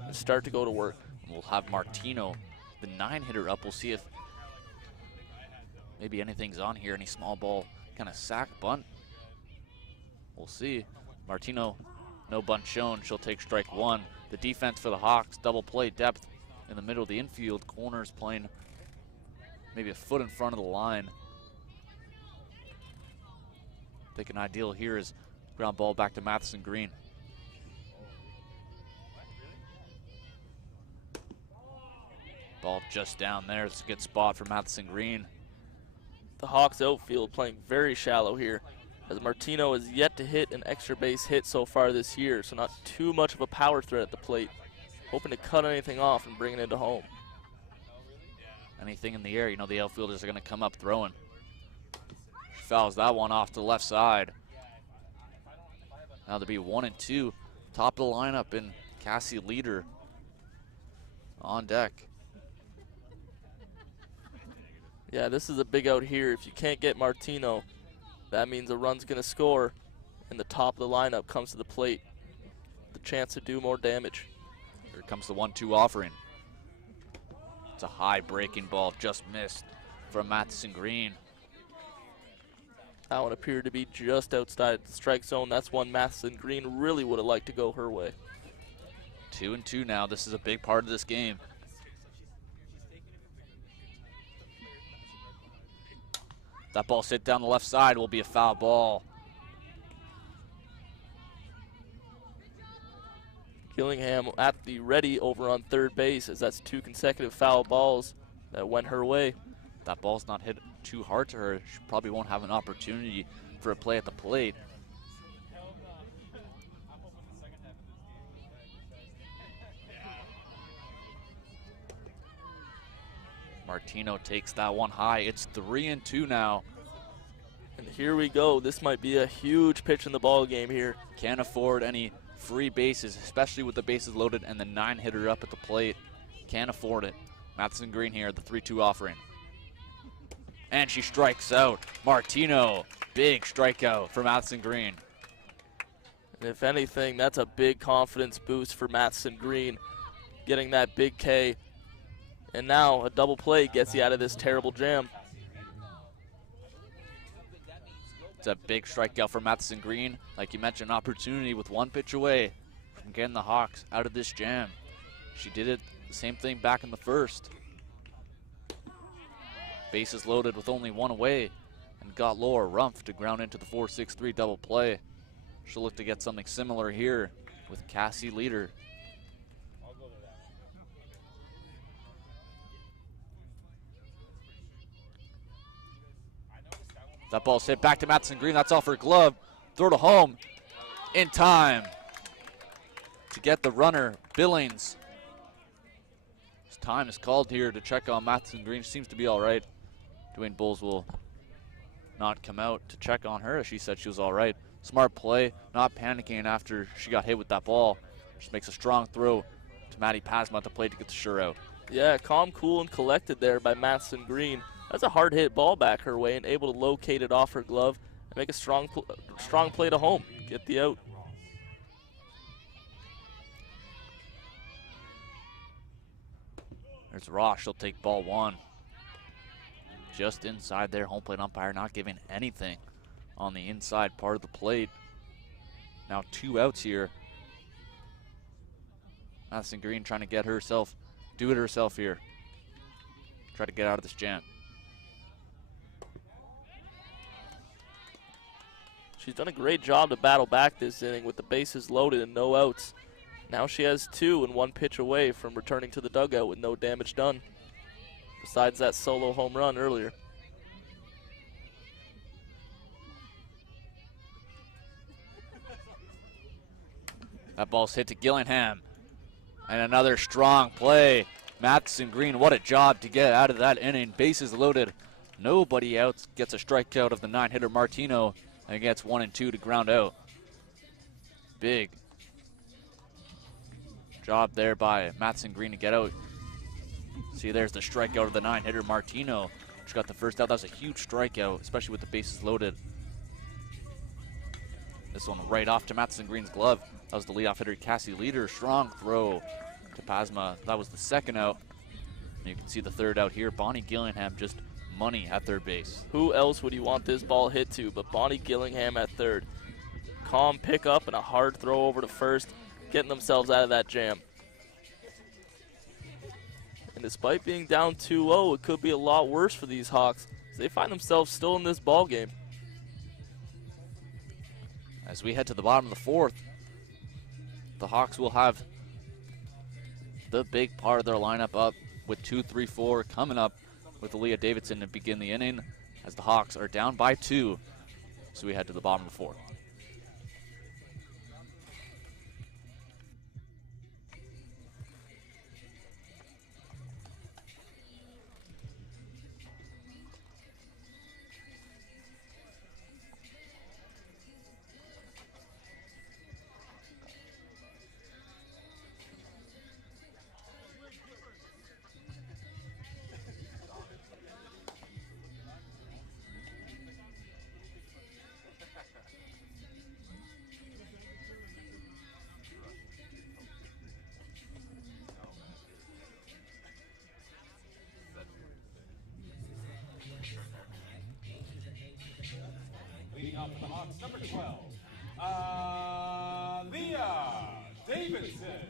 and start to go to work. We'll have Martino, the 9-hitter, up. We'll see if maybe anything's on here, any small ball kind of sack bunt. We'll see. Martino, no bunt shown. She'll take strike 1. The defense for the Hawks, double play depth in the middle of the infield. Corners playing maybe a foot in front of the line. I think an ideal here is ground ball back to Matheson Green. Ball just down there. It's a good spot for Matheson Green. The Hawks outfield playing very shallow here, as Martino has yet to hit an extra base hit so far this year, so not too much of a power threat at the plate. Hoping to cut anything off and bring it into home. Anything in the air, you know the outfielders are going to come up throwing. She fouls that one off to the left side. Now there'll be 1 and 2. Top of the lineup and Cassie Leader on deck. Yeah, this is a big out here. If you can't get Martino, that means a run's going to score, and the top of the lineup comes to the plate. The chance to do more damage. Here comes the 1-2 offering. It's a high breaking ball, just missed from Matheson Green. That one appeared to be just outside the strike zone. That's one Matheson Green really would have liked to go her way. 2 and 2 now. This is a big part of this game. That ball sit down the left side will be a foul ball. Gillingham at the ready over on third base, as that's 2 consecutive foul balls that went her way. That ball's not hit too hard to her. She probably won't have an opportunity for a play at the plate. Martino takes that one high. It's 3 and 2 now. And here we go. This might be a huge pitch in the ball game here. Can't afford any free bases, especially with the bases loaded and the 9-hitter up at the plate. Can't afford it. Matheson Green here, the 3-2 offering. And she strikes out. Martino, big strikeout for Matheson Green. And if anything, that's a big confidence boost for Matheson Green, getting that big K. And now a double play gets you out of this terrible jam. It's a big strikeout for Matheson Green. Like you mentioned, opportunity with 1 pitch away from getting the Hawks out of this jam. She did it, the same thing back in the first. Bases loaded with only 1 away, and got Laura Rumpf to ground into the 4-6-3 double play. She'll look to get something similar here with Cassie Leader. That ball's hit back to Matheson Green. That's off her glove. Throw to home in time to get the runner, Billings. His time is called here to check on Matheson Green. She seems to be all right. Dwayne Bowles will not come out to check on her, as she said she was all right. Smart play, not panicking after she got hit with that ball. Just makes a strong throw to Maddie Pasma at the plate to get the sure out. Yeah, calm, cool, and collected there by Madison Green. That's a hard hit ball back her way and able to locate it off her glove and make a strong play to home. Get the out. There's Ross. She'll take ball one. Just inside there, home plate umpire not giving anything on the inside part of the plate. Now 2 outs here. Madison Green trying to get herself, do it herself here. Try to get out of this jam. She's done a great job to battle back this inning with the bases loaded and no outs. Now she has 2 and 1 pitch away from returning to the dugout with no damage done, besides that solo home run earlier. That ball's hit to Gillingham. And another strong play. Madison Green, what a job to get out of that inning. Bases loaded. Nobody out. Gets a strikeout of the 9-hitter Martino and gets 1 and 2 to ground out. Big job there by Madison Green to get out. See, there's the strikeout of the 9-hitter Martino. She got the first out. That was a huge strikeout, especially with the bases loaded. This one right off to Madison Green's glove. That was the leadoff hitter, Cassie Leader. Strong throw to Pasma. That was the second out. And you can see the third out here. Bonnie Gillingham just money at third base. Who else would you want this ball hit to but Bonnie Gillingham at third? Calm pickup and a hard throw over to first, getting themselves out of that jam. And despite being down 2-0, it could be a lot worse for these Hawks as they find themselves still in this ball game. As we head to the bottom of the fourth, the Hawks will have the big part of their lineup up with 2-3-4 coming up with Aaliyah Davidson to begin the inning as the Hawks are down by 2. So we head to the bottom of the fourth. Leading off for the Hawks, number 12, Leah Davidson.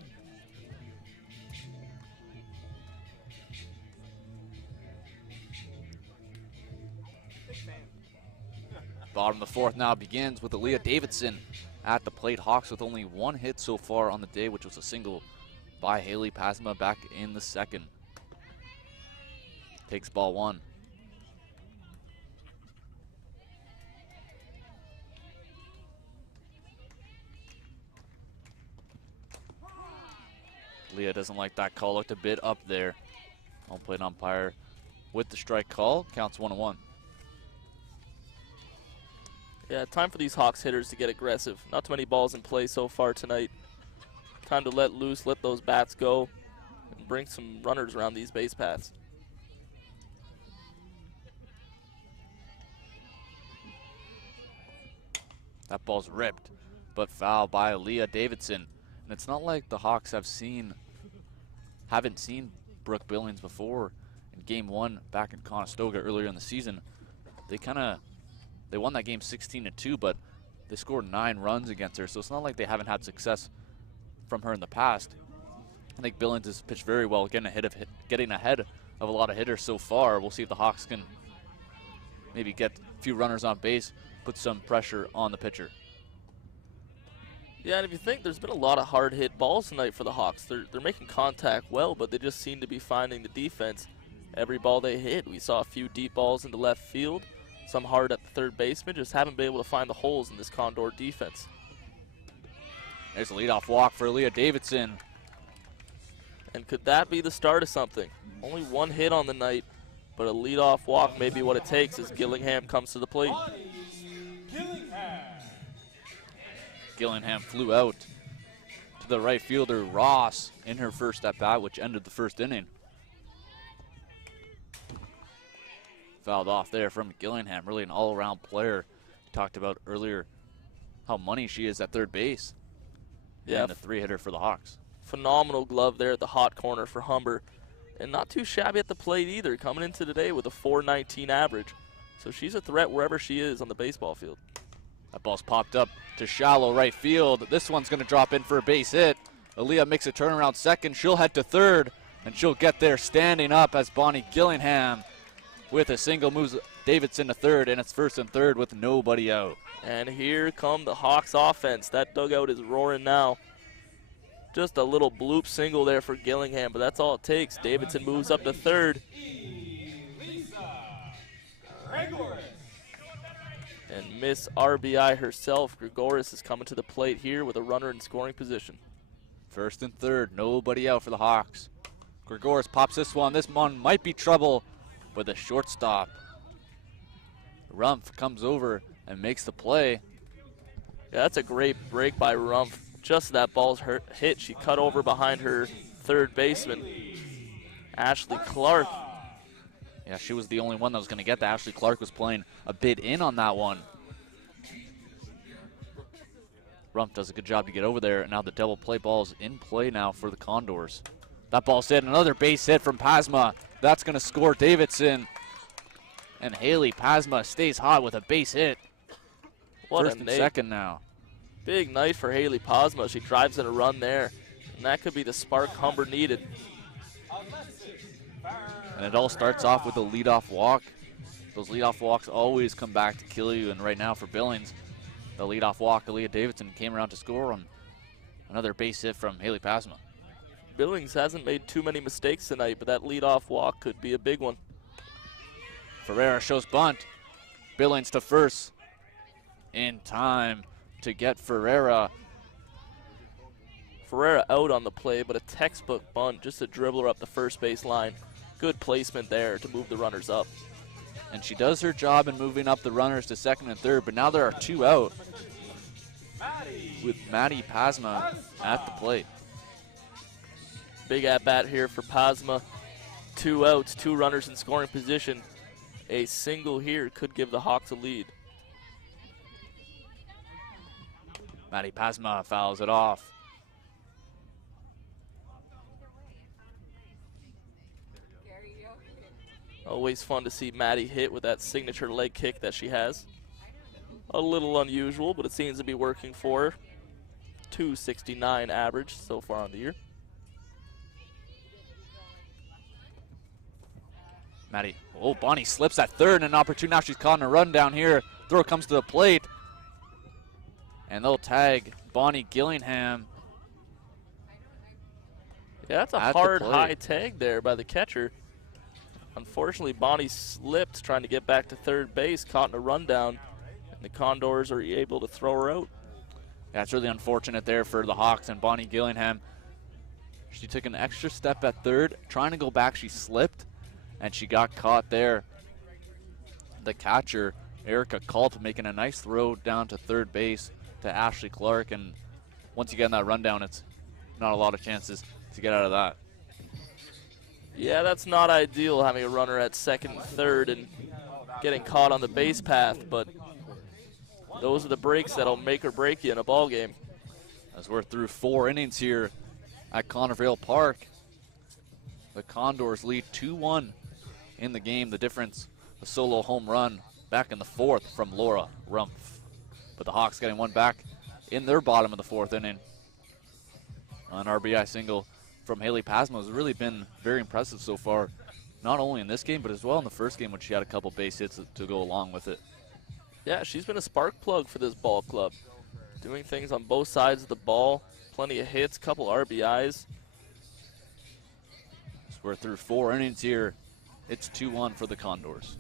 Bottom of the fourth now begins with Aaliyah Davidson at the plate. Hawks with only 1 hit so far on the day, which was a single by Haley Pasma back in the second. Takes ball 1. Leah doesn't like that call. Looked a bit up there. Home plate umpire with the strike call. Counts 1-1. Yeah, time for these Hawks hitters to get aggressive. Not too many balls in play so far tonight. Time to let loose, let those bats go, and bring some runners around these base paths. That ball's ripped, but foul by Aaliyah Davidson. And it's not like the Hawks haven't seen Brooke Billings before in game 1 back in Conestoga earlier in the season. They won that game 16-2, but they scored 9 runs against her, so it's not like they haven't had success from her in the past. I think Billings has pitched very well, getting ahead of a lot of hitters so far. We'll see if the Hawks can maybe get a few runners on base, put some pressure on the pitcher. Yeah, and if you think, there's been a lot of hard hit balls tonight for the Hawks. They're making contact well, but they just seem to be finding the defense every ball they hit. We saw a few deep balls into left field, some hard at the third baseman, just haven't been able to find the holes in this Condor defense. There's a leadoff walk for Leah Davidson. And could that be the start of something? Only 1 hit on the night, but a leadoff walk may be what it takes as Gillingham comes to the plate. Gillingham flew out to the right fielder, Ross, in her first at-bat, which ended the first inning. Fouled off there from Gillingham, really an all-around player. We talked about earlier how money she is at third base. Yeah, and a three-hitter for the Hawks. Phenomenal glove there at the hot corner for Humber. And not too shabby at the plate either, coming into today with a .419 average. So she's a threat wherever she is on the baseball field. That ball's popped up to shallow right field. This one's going to drop in for a base hit. Aaliyah makes a turnaround second. She'll head to third, and she'll get there standing up as Bonnie Gillingham with a single moves Davidson to third, and it's first and third with nobody out. And here come the Hawks offense. That dugout is roaring now. Just a little bloop single there for Gillingham, but that's all it takes. Davidson moves up to third. And Miss RBI herself, Gregoris, is coming to the plate here with a runner in scoring position. First and third, nobody out for the Hawks. Gregoris pops this one. This one might be trouble with a shortstop. Rumpf comes over and makes the play. Yeah, that's a great break by Rumpf. Just that ball's hit. She cut over behind her third baseman, Ashley Clark. Yeah, she was the only one that was going to get that. Ashley Clark was playing a bit in on that one. Rumpf does a good job to get over there. And now the double play ball's in play now for the Condors. That ball's hit. Another base hit from Pasma. That's going to score Davidson. And Haley Pasma stays hot with a base hit. What First a and night. second now. Big night for Haley Pasma. She drives in a run there. And that could be the spark Humber needed. And it all starts off with a leadoff walk. Those leadoff walks always come back to kill you. And right now for Billings, the leadoff walk, Aaliyah Davidson came around to score on another base hit from Haley Pasma. Billings hasn't made too many mistakes tonight, but that leadoff walk could be a big one. Ferreira shows bunt. Billings to first. In time to get Ferreira. Ferreira out on the play, but a textbook bunt, just a dribbler up the first base line. Good placement there to move the runners up. And she does her job in moving up the runners to second and third, but now there are two out with Maddie Pasma at the plate. Big at-bat here for Pasma. 2 outs, 2 runners in scoring position. A single here could give the Hawks a lead. Maddie Pasma fouls it off. Always fun to see Maddie hit with that signature leg kick that she has. A little unusual, but it seems to be working for her. .269 average so far on the year. Maddie, oh, Bonnie slips at third, and an opportunity. Now she's caught in a run down here. Throw comes to the plate. And they'll tag Bonnie Gillingham. Yeah, that's a hard high tag there by the catcher. Unfortunately, Bonnie slipped trying to get back to third base, caught in a rundown, and the Condors are able to throw her out. Yeah, it's really unfortunate there for the Hawks and Bonnie Gillingham. She took an extra step at third, trying to go back. She slipped, and she got caught there. The catcher, Erica Culp, making a nice throw down to third base to Ashley Clark, and once you get in that rundown, it's not a lot of chances to get out of that. Yeah, that's not ideal, having a runner at second and third and getting caught on the base path, but those are the breaks that'll make or break you in a ball game. As we're through 4 innings here at Connervale Park, the Condors lead 2-1 in the game. The difference, a solo home run back in the 4th from Laura Rumpf. But the Hawks getting one back in their bottom of the 4th inning. An RBI single from Haley Pasma has really been very impressive so far, not only in this game, but as well in the first game when she had a couple base hits to go along with it. Yeah, she's been a spark plug for this ball club. Doing things on both sides of the ball, plenty of hits, couple RBIs. So we're through 4 innings here. It's 2-1 for the Condors.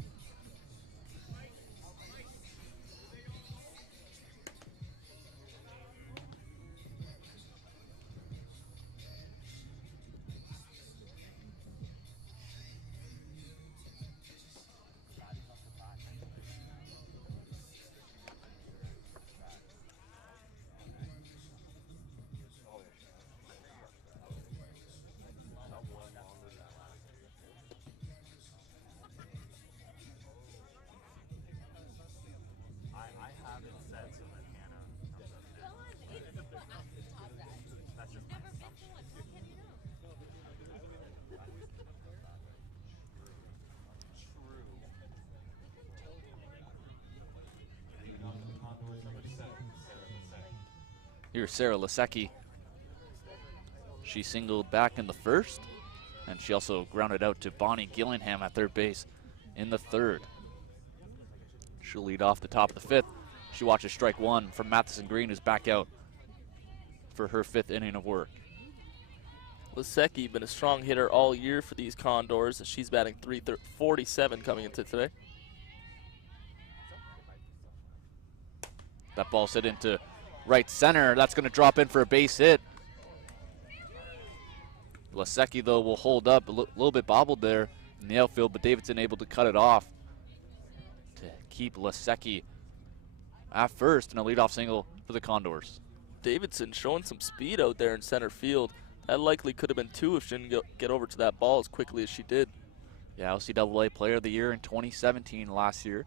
Here's Sarah Lasecki. She singled back in the first, and she also grounded out to Bonnie Gillingham at third base in the third. She'll lead off the top of the fifth. She watches strike one from Matheson Green, who's back out for her fifth inning of work. Lasecki been a strong hitter all year for these Condors, and she's batting .347 coming into today. That ball's hit into right center. That's going to drop in for a base hit. Lasecki, though, will hold up. A little bit bobbled there in the outfield, but Davidson able to cut it off to keep Lasecki at first in a leadoff single for the Condors. Davidson showing some speed out there in center field. That likely could have been two if she didn't get over to that ball as quickly as she did. Yeah, OCAA Player of the Year in 2017 last year.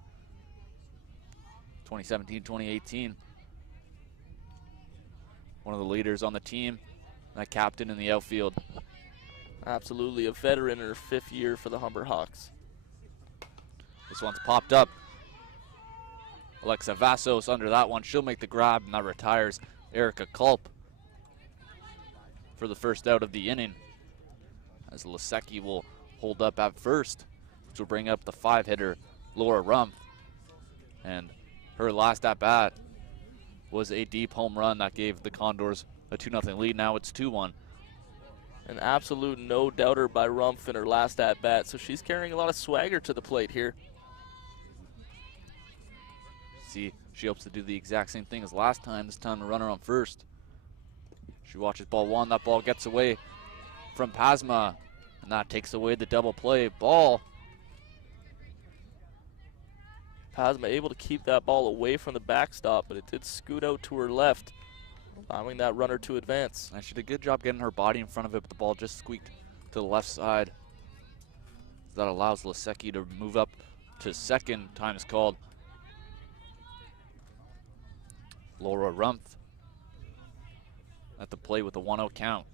2017, 2018. One of the leaders on the team, that captain in the outfield. Absolutely a veteran in her fifth year for the Humber Hawks. This one's popped up. Alexa Vassos under that one. She'll make the grab, and that retires Erica Culp for the first out of the inning, as Lasecki will hold up at first, which will bring up the five-hitter Laura Rumpf. And her last at-bat was a deep home run that gave the Condors a 2-0 lead. Now it's 2-1. An absolute no-doubter by Rumpf in her last at-bat, so she's carrying a lot of swagger to the plate here. See, she hopes to do the exact same thing as last time, this time a runner on first. She watches ball one. That ball gets away from Pasma, and that takes away the double play. Ball. Pasma able to keep that ball away from the backstop, but it did scoot out to her left, allowing that runner to advance. And she did a good job getting her body in front of it, but the ball just squeaked to the left side. That allows Lasecki to move up to second. Time is called. Laura Rumpf at the plate with a 1-0 count.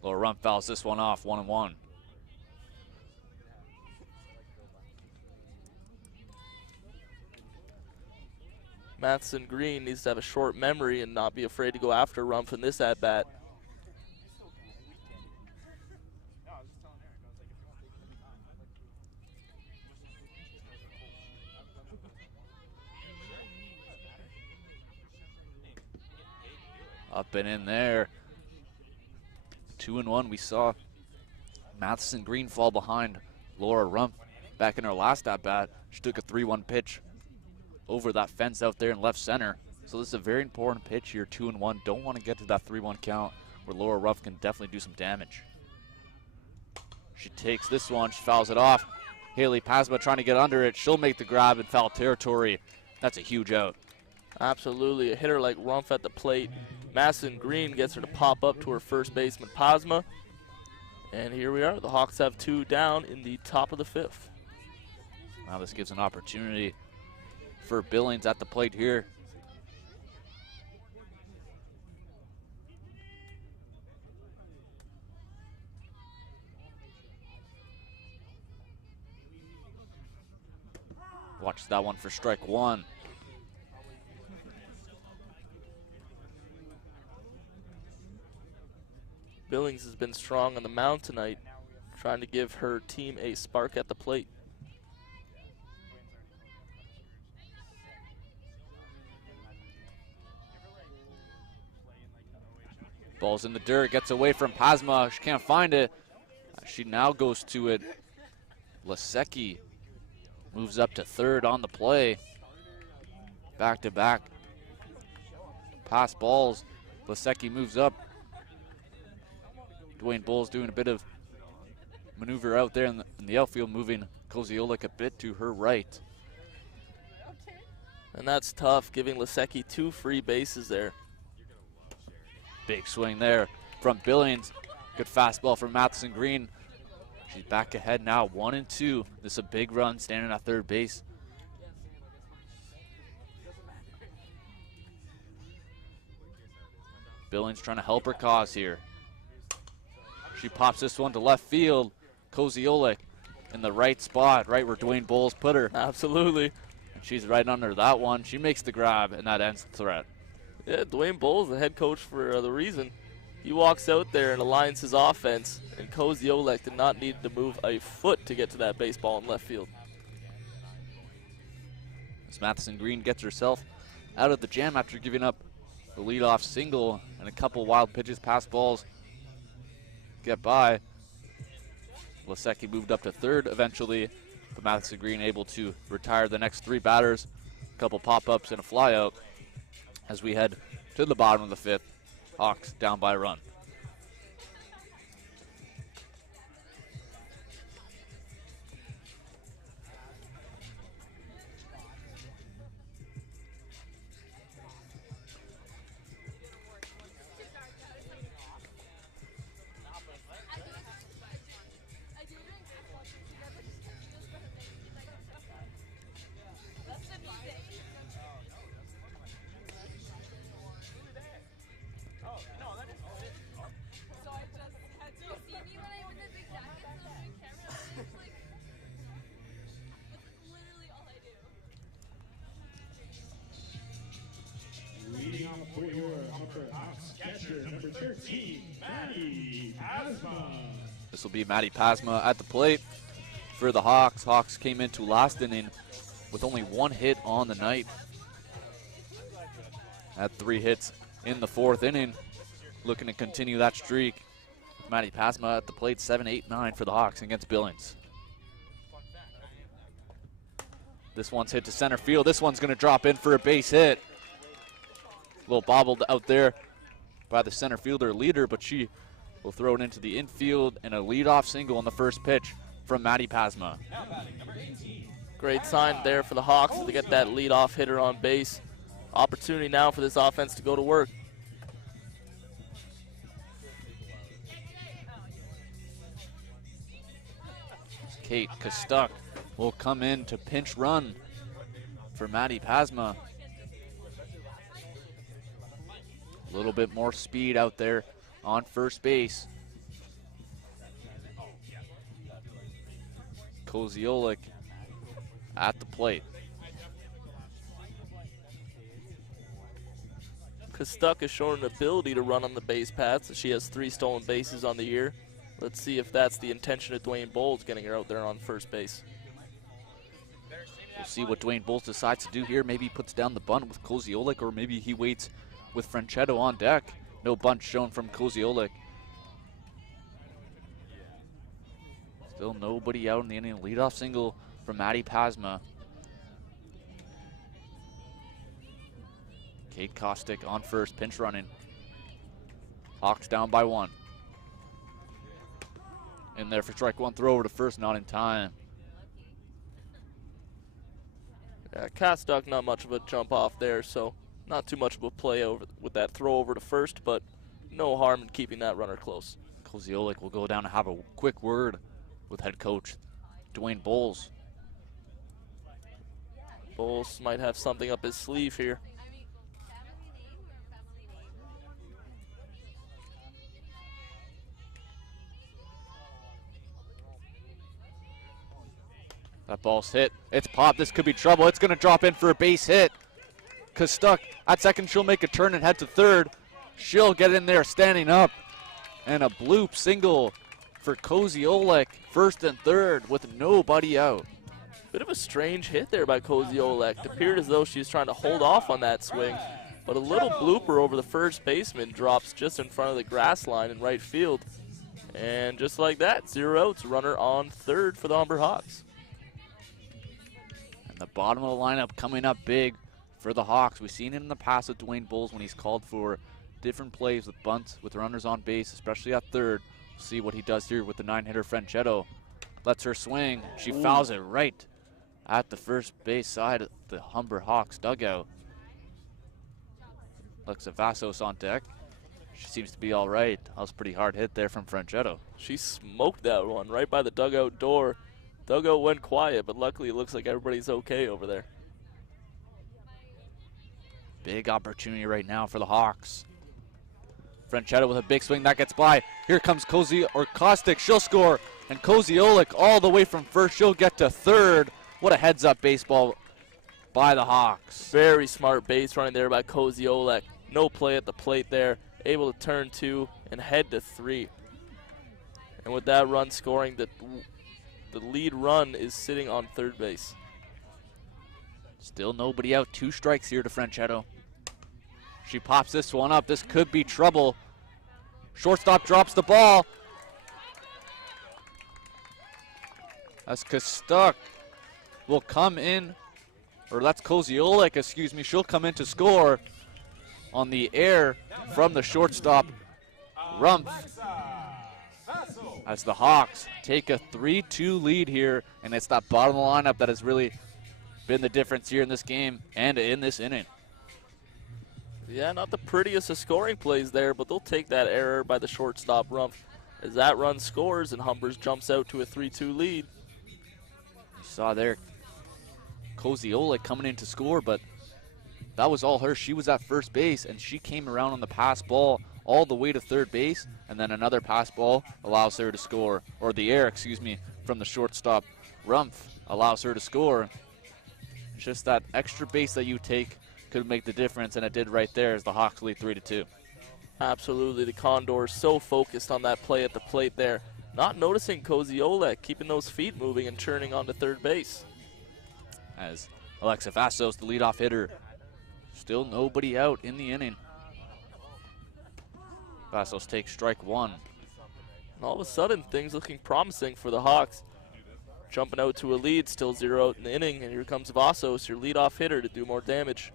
Laura Rumpf fouls this one off, 1-1. Matheson Green needs to have a short memory and not be afraid to go after Rumpf in this at-bat. Up and in there. 2-1. We saw Matheson Green fall behind Laura Rumpf back in her last at-bat. She took a 3-1 pitch over that fence out there in left center. So this is a very important pitch here, 2-1. Don't want to get to that 3-1 count where Laura Rumpf can definitely do some damage. She takes this one, she fouls it off. Haley Pasma trying to get under it. She'll make the grab in foul territory. That's a huge out. Absolutely, a hitter like Rumpf at the plate. Matheson Green gets her to pop up to her first baseman, Pasma. And here we are, the Hawks have two down in the top of the fifth. Now this gives an opportunity for Billings at the plate here. Watch that one for strike one. Billings has been strong on the mound tonight, trying to give her team a spark at the plate. Ball's in the dirt, gets away from Pasma. She can't find it. She now goes to it. Lasecki moves up to third on the play. Back to back. Pass balls. Lasecki moves up. Dwayne Bull's doing a bit of maneuver out there in the outfield, moving Koziolik a bit to her right. And that's tough, giving Lasecki two free bases there. Big swing there from Billings. Good fastball from Matheson Green. She's back ahead now, 1-2. This is a big run standing at third base. Billings trying to help her cause here. She pops this one to left field. Koziolik in the right spot, right where Dwayne Bowles put her. Absolutely. And she's right under that one. She makes the grab, and that ends the threat. Yeah, Dwayne Bowles, the head coach for the reason. He walks out there and aligns his offense, and Koziolik did not need to move a foot to get to that baseball in left field. As Matheson Green gets herself out of the jam after giving up the leadoff single and a couple wild pitches, past balls get by. Lasecki moved up to third eventually, but Matheson Green able to retire the next 3 batters. A couple pop-ups and a flyout as we head to the bottom of the 5th. Hawks down by a run. Leading off for your Humber Hawks catcher, number 13, Maddie Asma. This will be Maddie Pasma at the plate for the Hawks. Hawks came into last inning with only 1 hit on the night. Had 3 hits in the 4th inning. Looking to continue that streak. Maddie Pasma at the plate, 7-8-9 for the Hawks against Billings. This one's hit to center field. This one's going to drop in for a base hit. A little bobbled out there by the center fielder Leader, but she will throw it into the infield and a leadoff single on the first pitch from Maddie Pasma. Great sign there for the Hawks to get that leadoff hitter on base. Opportunity now for this offense to go to work. Kate Kostuk will come in to pinch run for Maddie Pasma. A little bit more speed out there on first base. Koziolik at the plate. Kostuk has shown an ability to run on the base paths. She has 3 stolen bases on the year. Let's see if that's the intention of Dwayne Bowles, getting her out there on first base. We'll see what Dwayne Bowles decides to do here. Maybe he puts down the bunt with Koziolik, or maybe he waits with Franchetto on deck. No bunt shown from Koziolik. Still nobody out in the inning. Leadoff single from Maddie Pasma. Kate Kostuk on first, pinch running. Hawks down by 1. In there for strike 1, throw over to first, not in time. Yeah, Kostuk not much of a jump off there, so not too much of a play over with that throw over to first, but no harm in keeping that runner close. Koziolik will go down and have a quick word with head coach Dwayne Bowles. Bowles might have something up his sleeve here. That ball's hit. It's popped. This could be trouble. It's going to drop in for a base hit. Kostuk at second. She'll make a turn and head to third. She'll get in there standing up. And a bloop single for Koziolik, first and third with nobody out. Bit of a strange hit there by Koziolik. It appeared as though she was trying to hold off on that swing, but a little blooper over the first baseman drops just in front of the grass line in right field. And just like that, 0 outs, runner on third for the Humber Hawks. And the bottom of the lineup coming up big for the Hawks. We've seen it in the past with Dwayne Bowles when he's called for different plays with bunts, with runners on base, especially at third. We'll see what he does here with the 9-hitter Franchetto. Lets her swing. She fouls it right at the first base side of the Humber Hawks dugout. Alexa Vassos on deck. She seems to be all right. That was a pretty hard hit there from Franchetto. She smoked that one right by the dugout door. Dugout went quiet, but luckily it looks like everybody's okay over there. Big opportunity right now for the Hawks. Franchetto with a big swing, that gets by. Here comes Kostik, she'll score. And Koziolik all the way from first, she'll get to third. What a heads-up baseball by the Hawks. Very smart base running there by Koziolik. No play at the plate there. Able to turn 2 and head to 3. And with that run scoring, the lead run is sitting on third base. Still nobody out. 2 strikes here to Franchetto. She pops this one up. This could be trouble. Shortstop drops the ball. As Kostuk will come in, or that's Koziolik, excuse me. She'll come in to score on the air from the shortstop, Rumpf. As the Hawks take a 3-2 lead here, and it's that bottom of the lineup that has really been the difference here in this game and in this inning. Yeah, not the prettiest of scoring plays there, but they'll take that error by the shortstop, Rumpf. As that run scores and Humbers jumps out to a 3-2 lead. You saw there Koziolik coming in to score, but that was all her. She was at first base, and she came around on the pass ball all the way to third base, and then another pass ball allows her to score, or the air, excuse me, from the shortstop. Rumpf allows her to score. It's just that extra base that you take could make the difference, and it did right there as the Hawks lead 3-2. Absolutely, the Condors so focused on that play at the plate there. Not noticing Koziolik keeping those feet moving and churning onto third base. As Alexa Vassos, the leadoff hitter, still nobody out in the inning. Vassos takes strike 1. And all of a sudden, things looking promising for the Hawks. Jumping out to a lead, still 0 out in the inning, and here comes Vassos, your leadoff hitter, to do more damage.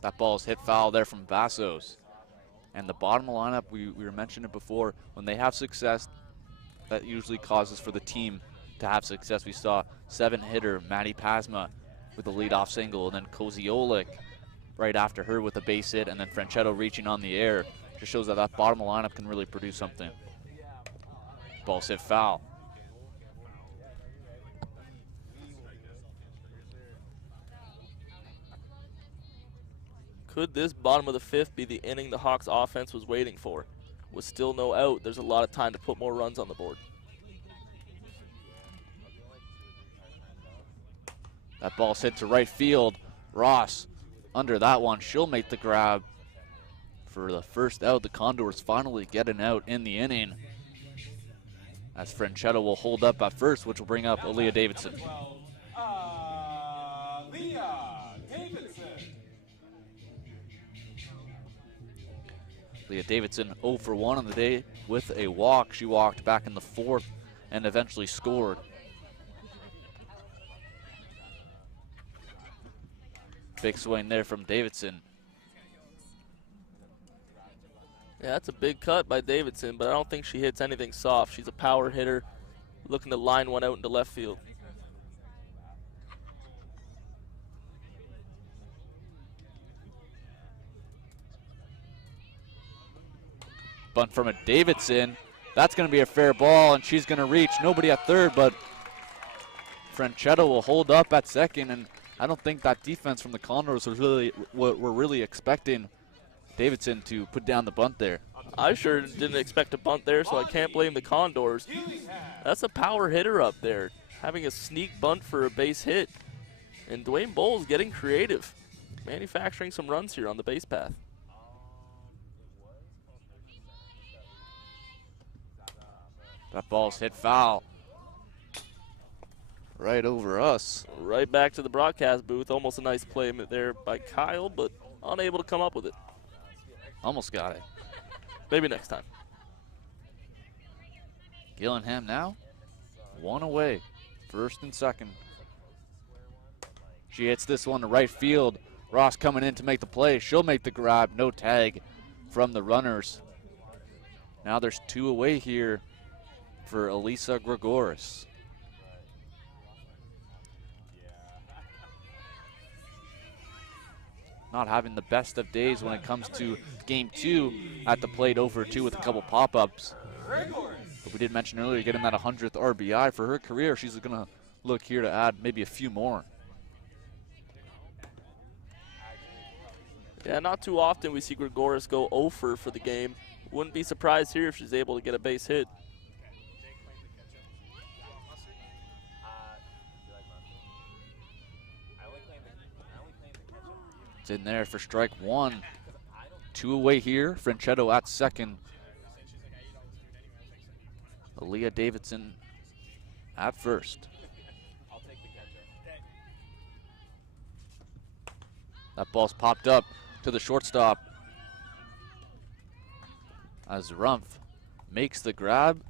That ball's hit foul there from Vassos. And the bottom of the lineup, we were mentioning it before, when they have success, that usually causes for the team to have success. We saw 7-hitter Maddie Pasma with a leadoff single, and then Koziolik right after her with a base hit, and then Franchetto reaching on the air. Just shows that that bottom of the lineup can really produce something. Ball's hit foul. Could this bottom of the 5th be the inning the Hawks offense was waiting for? With still no out, there's a lot of time to put more runs on the board. That ball's hit to right field. Ross under that one. She'll make the grab for the first out. The Condors finally get an out in the inning, as Franchetto will hold up at first, which will bring up Aaliyah Davidson. Leah Davidson 0 for 1 on the day with a walk. She walked back in the 4th and eventually scored. Big swing there from Davidson. Yeah, that's a big cut by Davidson, but I don't think she hits anything soft. She's a power hitter, looking to line one out into left field. Bunt from a Davidson. That's going to be a fair ball, and she's going to reach. Nobody at third, but Franchetto will hold up at second, and I don't think that defense from the Condors was really what we're really expecting Davidson to put down the bunt there. I sure didn't expect a bunt there, so I can't blame the Condors. That's a power hitter up there, having a sneak bunt for a base hit. And Dwayne Bowles getting creative, manufacturing some runs here on the base path. That ball's hit foul. Right over us. Right back to the broadcast booth. Almost a nice play there by Kyle, but unable to come up with it. Almost got it. Maybe next time. Gillingham now 1 away, 1st and 2nd. She hits this one to right field. Ross coming in to make the play. She'll make the grab. No tag from the runners. Now there's 2 away here for Elisa Gregoris. Not having the best of days when it comes to game 2 at the plate, over 2 with a couple pop-ups. But we did mention earlier getting that 100th RBI for her career. She's going to look here to add maybe a few more. Yeah, not too often we see Gregoris go 0 for the game. Wouldn't be surprised here if she's able to get a base hit. It's in there for strike one. 2 away here. Franchetto at second. Aaliyah Davidson at first. That ball's popped up to the shortstop as Rumpf makes the grab.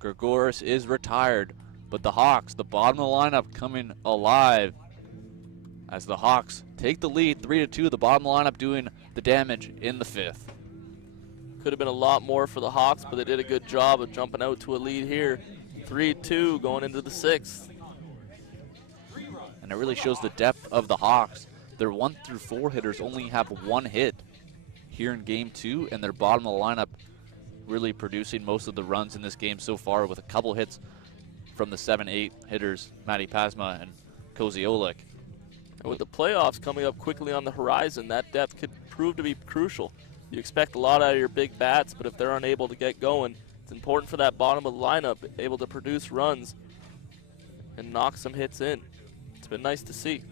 Gregoris is retired, but the Hawks, the bottom of the lineup, coming alive as the Hawks take the lead 3-2. The bottom lineup doing the damage in the fifth. Could have been a lot more for the Hawks, but they did a good job of jumping out to a lead here. 3-2 going into the sixth. And it really shows the depth of the Hawks. Their 1 through 4 hitters only have 1 hit here in game 2, and their bottom of the lineup really producing most of the runs in this game so far, with a couple hits from the 7-8 hitters, Maddie Pasma and Cozy Olik. And with the playoffs coming up quickly on the horizon, that depth could prove to be crucial. You expect a lot out of your big bats, but if they're unable to get going, it's important for that bottom of the lineup able to produce runs and knock some hits in. It's been nice to see.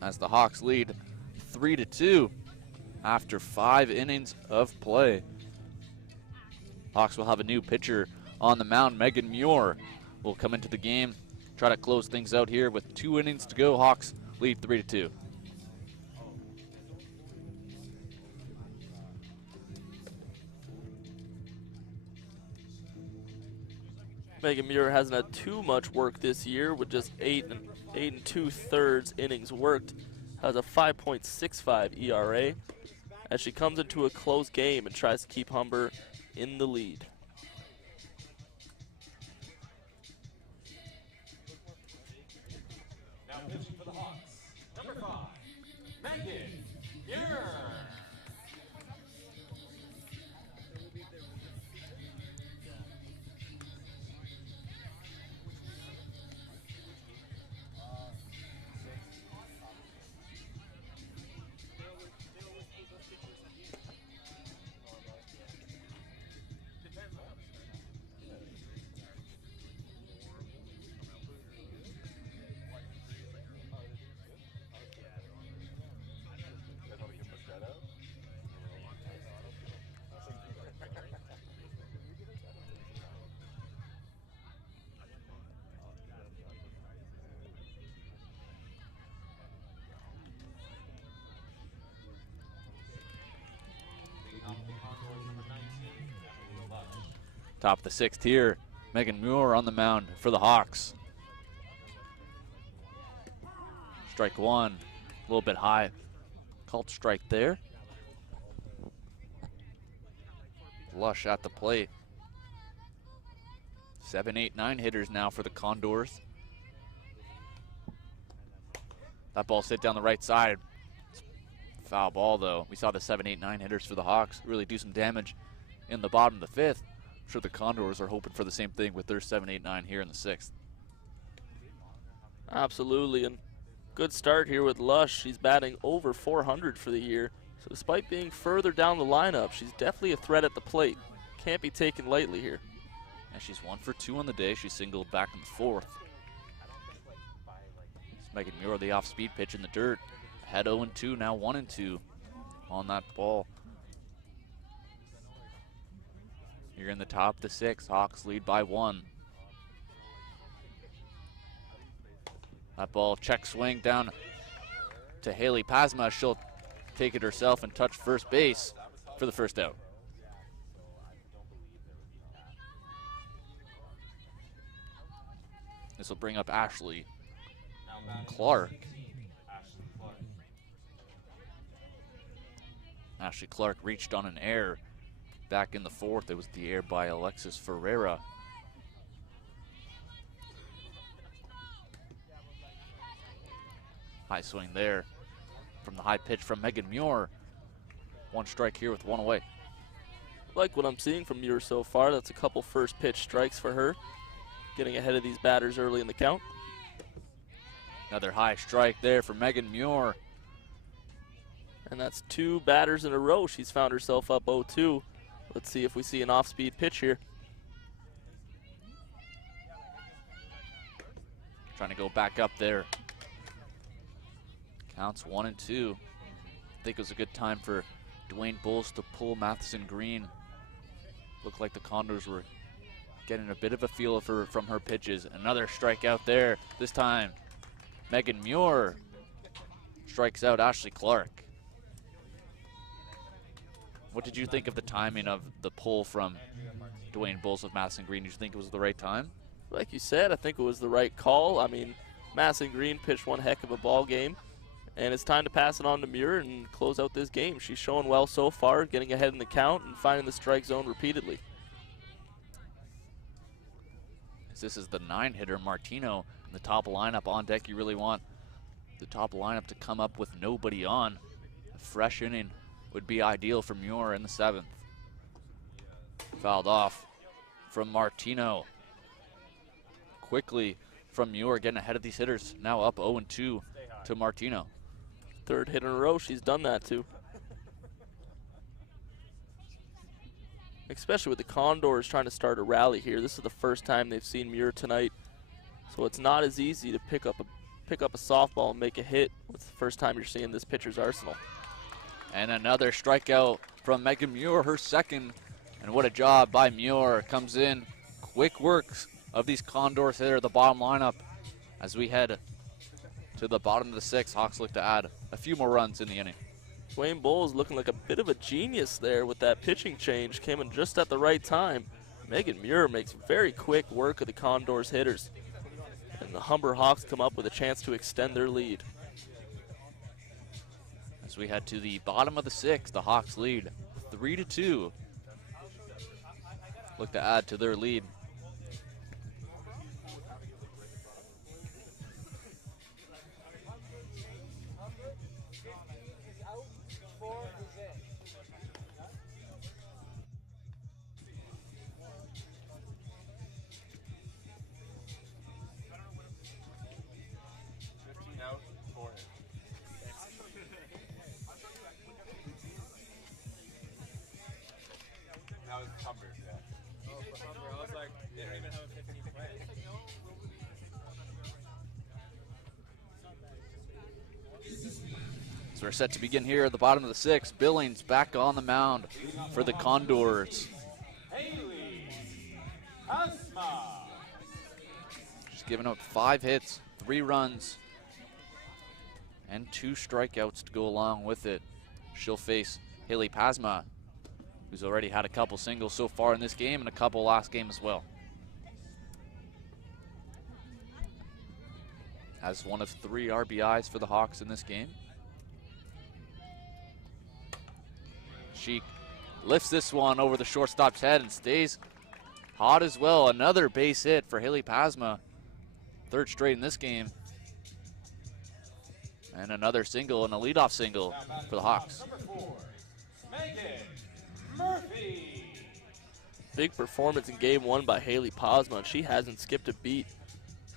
As the Hawks lead 3-2 after 5 innings of play. Hawks will have a new pitcher on the mound. Megan Muir will come into the game, try to close things out here with 2 innings to go. Hawks lead 3-2. Megan Muir hasn't had too much work this year with just 8 2/3 innings worked. Has a 5.65 ERA as she comes into a close game and tries to keep Humber in the lead. Now pitching for the Hawks, number 5, Megan Muir. Top of the 6th here. Megan Muir on the mound for the Hawks. Strike one, a little bit high. Called strike there. Lush at the plate. 7, 8, 9 hitters now for the Condors. That ball sit down the right side. Foul ball though. We saw the 7, 8, 9 hitters for the Hawks really do some damage in the bottom of the 5th. I'm sure the Condors are hoping for the same thing with their 7, 8, 9 here in the 6th. Absolutely, and good start here with Lush. She's batting over 400 for the year. So despite being further down the lineup, she's definitely a threat at the plate. Can't be taken lightly here. And she's 1 for 2 on the day. She singled back in the 4th. It's Megan Muir, the off-speed pitch in the dirt. Ahead 0-2, now 1-2 on that ball. You're in the top of the 6th. Hawks lead by 1. That ball, check swing down to Haley Pasma. She'll take it herself and touch first base for the first out. This will bring up Ashley Clark. Ashley Clark reached on an error back in the 4th. It was the error by Alexis Ferreira. High swing there from the high pitch from Megan Muir. 1 strike here with 1 away. Like what I'm seeing from Muir so far. That's a couple first pitch strikes for her. Getting ahead of these batters early in the count. Another high strike there for Megan Muir. And that's 2 batters in a row. She's found herself up 0-2. Let's see if we see an off-speed pitch here. Trying to go back up there. Counts 1-2. I think it was a good time for Dwayne Bowles to pull Matheson Green. Looked like the Condors were getting a bit of a feel of her from her pitches. Another strikeout there. This time, Megan Muir strikes out Ashley Clark. What did you think of the timing of the pull from Dwayne Bowles with Matheson Green? Did you think it was the right time? Like you said, I think it was the right call. I mean, Matheson Green pitched one heck of a ball game, and it's time to pass it on to Muir and close out this game. She's showing well so far, getting ahead in the count and finding the strike zone repeatedly. This is the 9-hitter Martino in the top lineup on deck. You really want the top lineup to come up with nobody on. A fresh inning would be ideal for Muir in the 7th. Fouled off from Martino. Quickly from Muir, getting ahead of these hitters. Now up 0-2 to Martino. 3rd hit in a row, she's done that too. Especially with the Condors trying to start a rally here. This is the first time they've seen Muir tonight. So it's not as easy to pick up a softball and make a hit. It's the first time you're seeing this pitcher's arsenal. And another strikeout from Megan Muir, her 2nd. And what a job by Muir. Comes in. Quick works of these Condors hitter, the bottom lineup. As we head to the bottom of the 6th, Hawks look to add a few more runs in the inning. Dwayne Bowles looking like a bit of a genius there with that pitching change. Came in just at the right time. Megan Muir makes very quick work of the Condors hitters. And the Humber Hawks come up with a chance to extend their lead. As we head to the bottom of the 6th, the Hawks lead 3-2. Look to add to their lead. So we're set to begin here at the bottom of the 6th. Billings back on the mound for the Condors. She's given up 5 hits, 3 runs, and 2 strikeouts to go along with it. She'll face Haley Pasma, who's already had a couple singles so far in this game and a couple last game as well. Has one of 3 RBIs for the Hawks in this game. She lifts this one over the shortstop's head and stays hot as well. Another base hit for Haley Pasma. 3rd straight in this game. And another single and a leadoff single for the Hawks. Number 4, Megan Murphy. Big performance in game 1 by Haley Pasma, and she hasn't skipped a beat.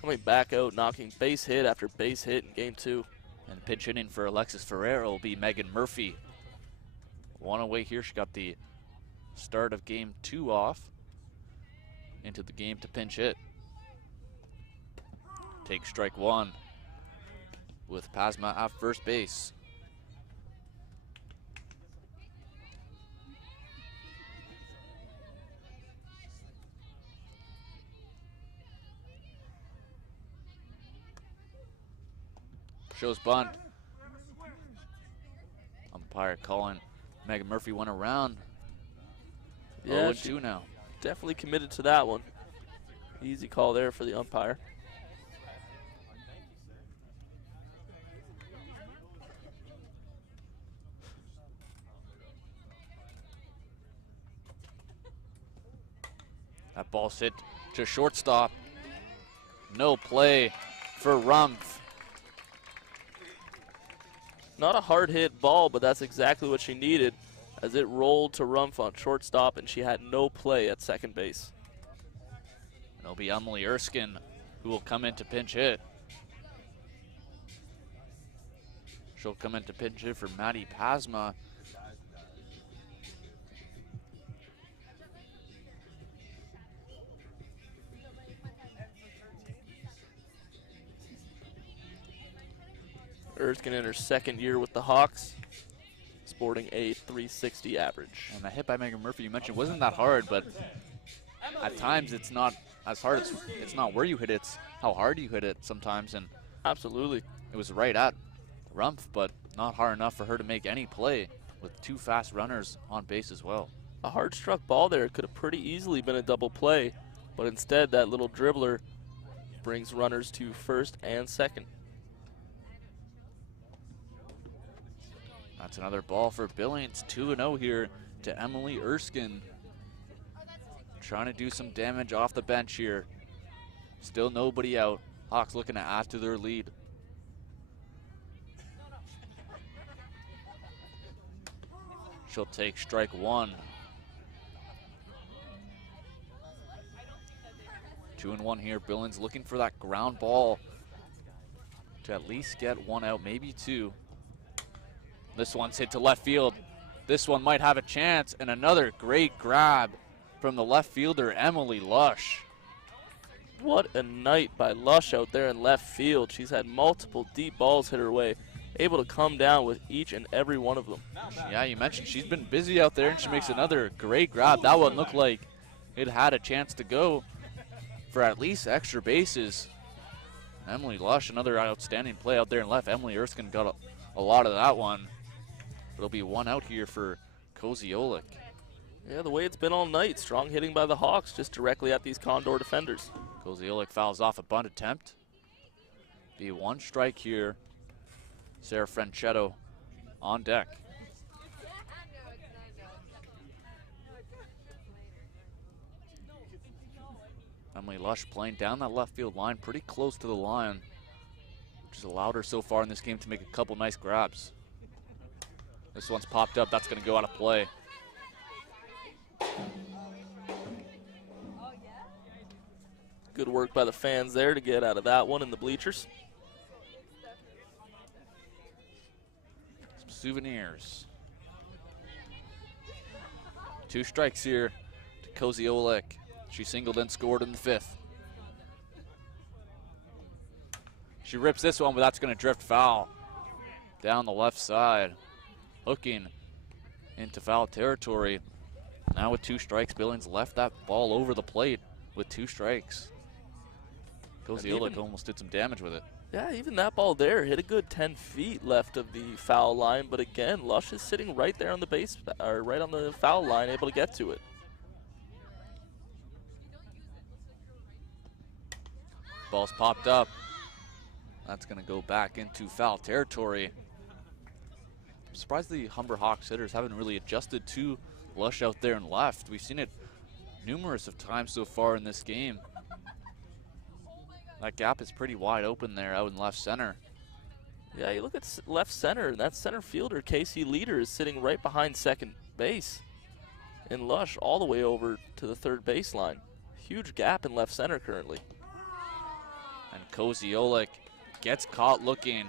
Coming back out, knocking base hit after base hit in game 2. And pinch hitting for Alexis Ferreira will be Megan Murphy. One away here. She got the start of game 2 off. Into the game to pinch hit. Take strike 1 with Pasma at first base. Shows bunt. Umpire calling Megan Murphy went around. Yeah, 0-2 now. Definitely committed to that one. Easy call there for the umpire. That ball's hit to shortstop. No play for Rumpf. Not a hard hit ball, but that's exactly what she needed as it rolled to Rumpf on shortstop and she had no play at second base. It'll be Emily Erskine who will come in to pinch hit. She'll come in to pinch hit for Maddie Pasma. Erskine in her second year with the Hawks, sporting a .360 average. And the hit by Megan Murphy you mentioned wasn't that hard, but at times it's not as hard. It's not where you hit it, it's how hard you hit it sometimes. And Absolutely. it was right at Rumpf, but not hard enough for her to make any play with 2 fast runners on base as well. A hard struck ball there could have pretty easily been a double play, but instead that little dribbler brings runners to first and second. That's another ball for Billings. 2-0 here to Emily Erskine. Trying to do some damage off the bench here. Still nobody out. Hawks looking to add to their lead. She'll take strike 1. 2-1 here. Billings looking for that ground ball to at least get 1 out, maybe 2. This one's hit to left field. This one might have a chance, and another great grab from the left fielder, Emily Lush. What a night by Lush out there in left field. She's had multiple deep balls hit her way, able to come down with each and every one of them. Yeah, you mentioned she's been busy out there, and she makes another great grab. That one looked like it had a chance to go for at least extra bases. Emily Lush, another outstanding play out there in left. Emily Erskine got a lot of that one. It'll be 1 out here for Conesotga. Yeah, the way it's been all night. Strong hitting by the Hawks, just directly at these Condor defenders. Conesotga fouls off a bunt attempt. Be 1 strike here. Sarah Franchetto on deck. Emily Lush playing down that left field line, pretty close to the line, which has allowed her so far in this game to make a couple nice grabs. This one's popped up. That's going to go out of play. Good work by the fans there to get out of that one in the bleachers. Some souvenirs. 2 strikes here to Conesotga. She singled and scored in the 5th. She rips this one, but that's going to drift foul down the left side. Hooking into foul territory. Now with 2 strikes, Billings left that ball over the plate with 2 strikes. Conesotga almost did some damage with it. Yeah, even that ball there hit a good 10 feet left of the foul line, but again, Lush is sitting right there on the base, or right on the foul line, able to get to it. Ball's popped up. That's going to go back into foul territory. I'm surprised the Humber Hawks hitters haven't really adjusted to Lush out there and left. We've seen it numerous of times so far in this game. That gap is pretty wide open there out in left center. Yeah, you look at left center, and that center fielder, Casey Leader, is sitting right behind second base. And Lush all the way over to the third baseline. Huge gap in left center currently. And Conesotga gets caught looking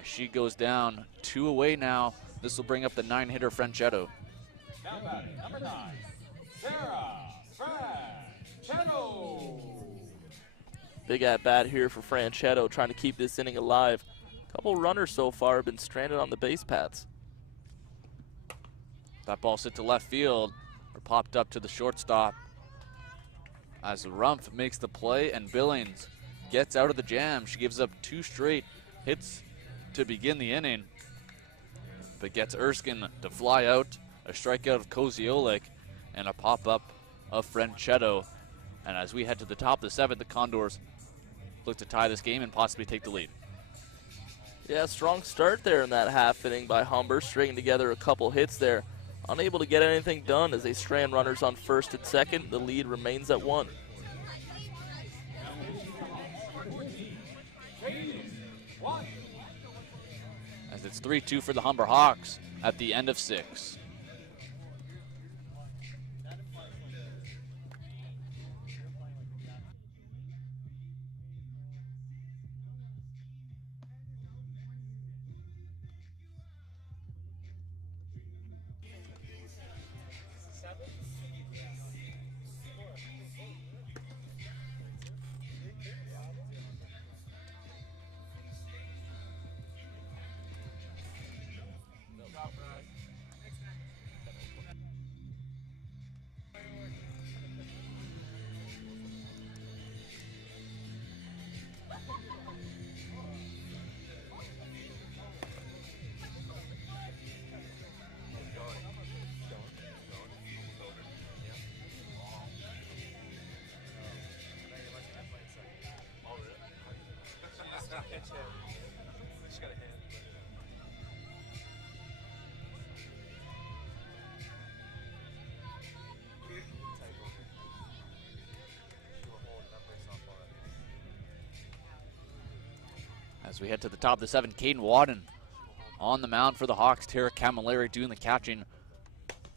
as she goes down. 2 away now. This will bring up the 9-hitter Franchetto. Now batting, number 9, Sarah Franchetto. Big at bat here for Franchetto, trying to keep this inning alive. Couple runners so far have been stranded on the base paths. That ball hit to left field, or popped up to the shortstop. As Rumpf makes the play and Billings gets out of the jam. She gives up 2 straight hits to begin the inning, but gets Erskine to fly out. A strikeout of Conesotga and a pop-up of Franchetto. And as we head to the top of the 7th, the Condors look to tie this game and possibly take the lead. Yeah, strong start there in that half inning by Humber, stringing together a couple hits there. Unable to get anything done as they strand runners on first and second. The lead remains at 1. As it's 3-2 for the Humber Hawks at the end of 6. As we head to the top of the 7th, Caden Wadden on the mound for the Hawks. Tara Camilleri doing the catching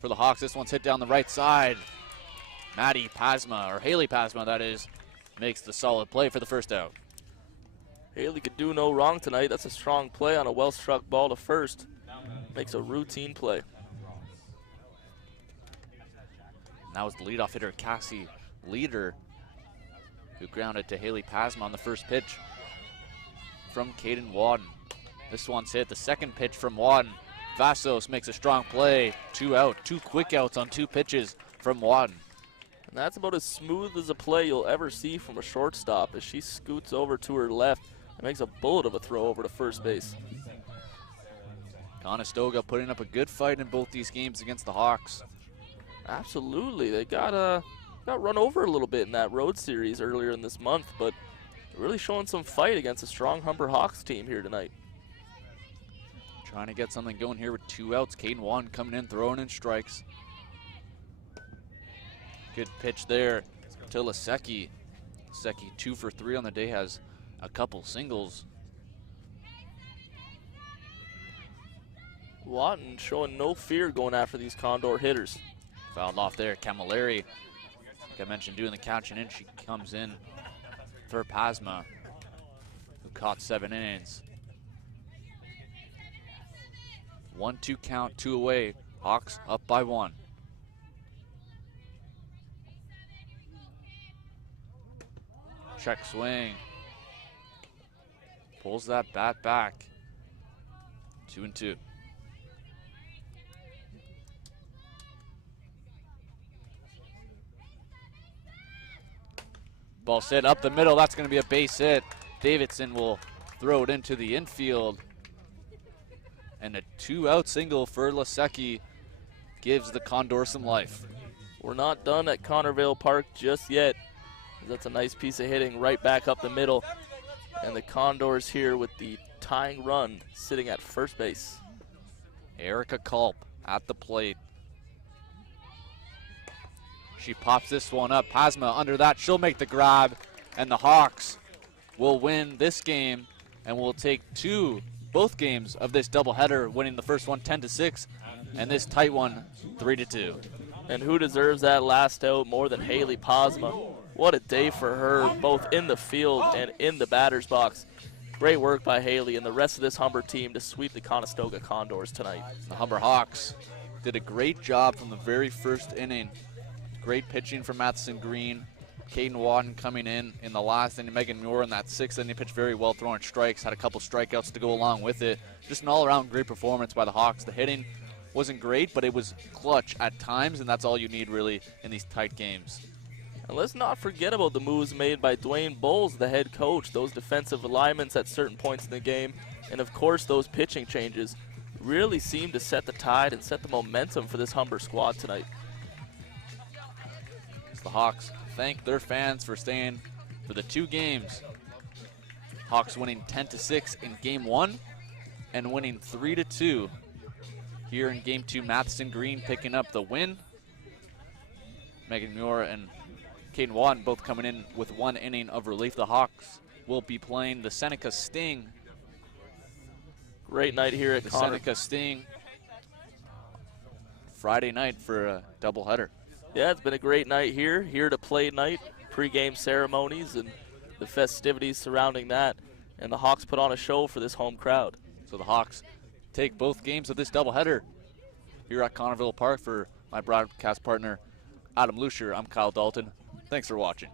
for the Hawks. This one's hit down the right side. Maddie Pasma, or Haley Pasma that is, makes the solid play for the first out. Haley could do no wrong tonight. That's a strong play on a well-struck ball to first. Makes a routine play. And that was the leadoff hitter, Cassie Leader, who grounded to Haley Pasma on the first pitch from Caden Wadden. This one's hit. The second pitch from Wadden. Vassos makes a strong play. 2 out. 2 quick outs on 2 pitches from Wadden. And that's about as smooth as a play you'll ever see from a shortstop as she scoots over to her left and makes a bullet of a throw over to first base. Conestoga putting up a good fight in both these games against the Hawks. Absolutely. They got run over a little bit in that road series earlier in this month, but really showing some fight against a strong Humber Hawks team here tonight. Trying to get something going here with 2 outs. Caden Wadden coming in, throwing in strikes. Good pitch there to Lasecki. Lasecki 2 for 3 on the day, has a couple singles. Wadden showing no fear going after these Condor hitters. Fouled off there. Camilleri, like I mentioned, doing the catching in. She comes in for Pasma, who caught 7 innings. 1-2 count, 2 away. Hawks up by 1. Check swing. Pulls that bat back. 2-2. Ball set up the middle. That's going to be a base hit. Davidson will throw it into the infield. And a 2-out single for Lasecki gives the Condor some life. We're not done at Connervale Park just yet. That's a nice piece of hitting right back up the middle. And the Condors here with the tying run sitting at first base. Erica Culp at the plate. She pops this one up. Pasma under that. She'll make the grab. And the Hawks will win this game and will take both games of this doubleheader, winning the first one 10-6 and this tight one 3-2. And who deserves that last out more than Haley Pasma? What a day for her, both in the field and in the batter's box. Great work by Haley and the rest of this Humber team to sweep the Conestoga Condors tonight. The Humber Hawks did a great job from the very first inning. Great pitching from Matheson Green. Caden Wadden coming in the last inning. Megan Muir in that 6th inning pitched very well, throwing strikes, had a couple strikeouts to go along with it. Just an all-around great performance by the Hawks. The hitting wasn't great, but it was clutch at times, and that's all you need really in these tight games. And let's not forget about the moves made by Dwayne Bowles, the head coach, those defensive alignments at certain points in the game, and of course those pitching changes really seemed to set the tide and set the momentum for this Humber squad tonight. The Hawks thank their fans for staying for the 2 games. Hawks winning 10-6 in game 1 and winning 3-2 here in game 2. Matheson Green picking up the win. Megan Muir and Caden Wadden both coming in with 1 inning of relief. The Hawks will be playing the Seneca Sting. Great night here at the Connor. Seneca Sting Friday night for a doubleheader. Yeah, it's been a great night here to play night, pre-game ceremonies and the festivities surrounding that. And the Hawks put on a show for this home crowd. So the Hawks take both games of this doubleheader here at Connervale Park. For my broadcast partner, Adam Lucier, I'm Kyle Dalton. Thanks for watching.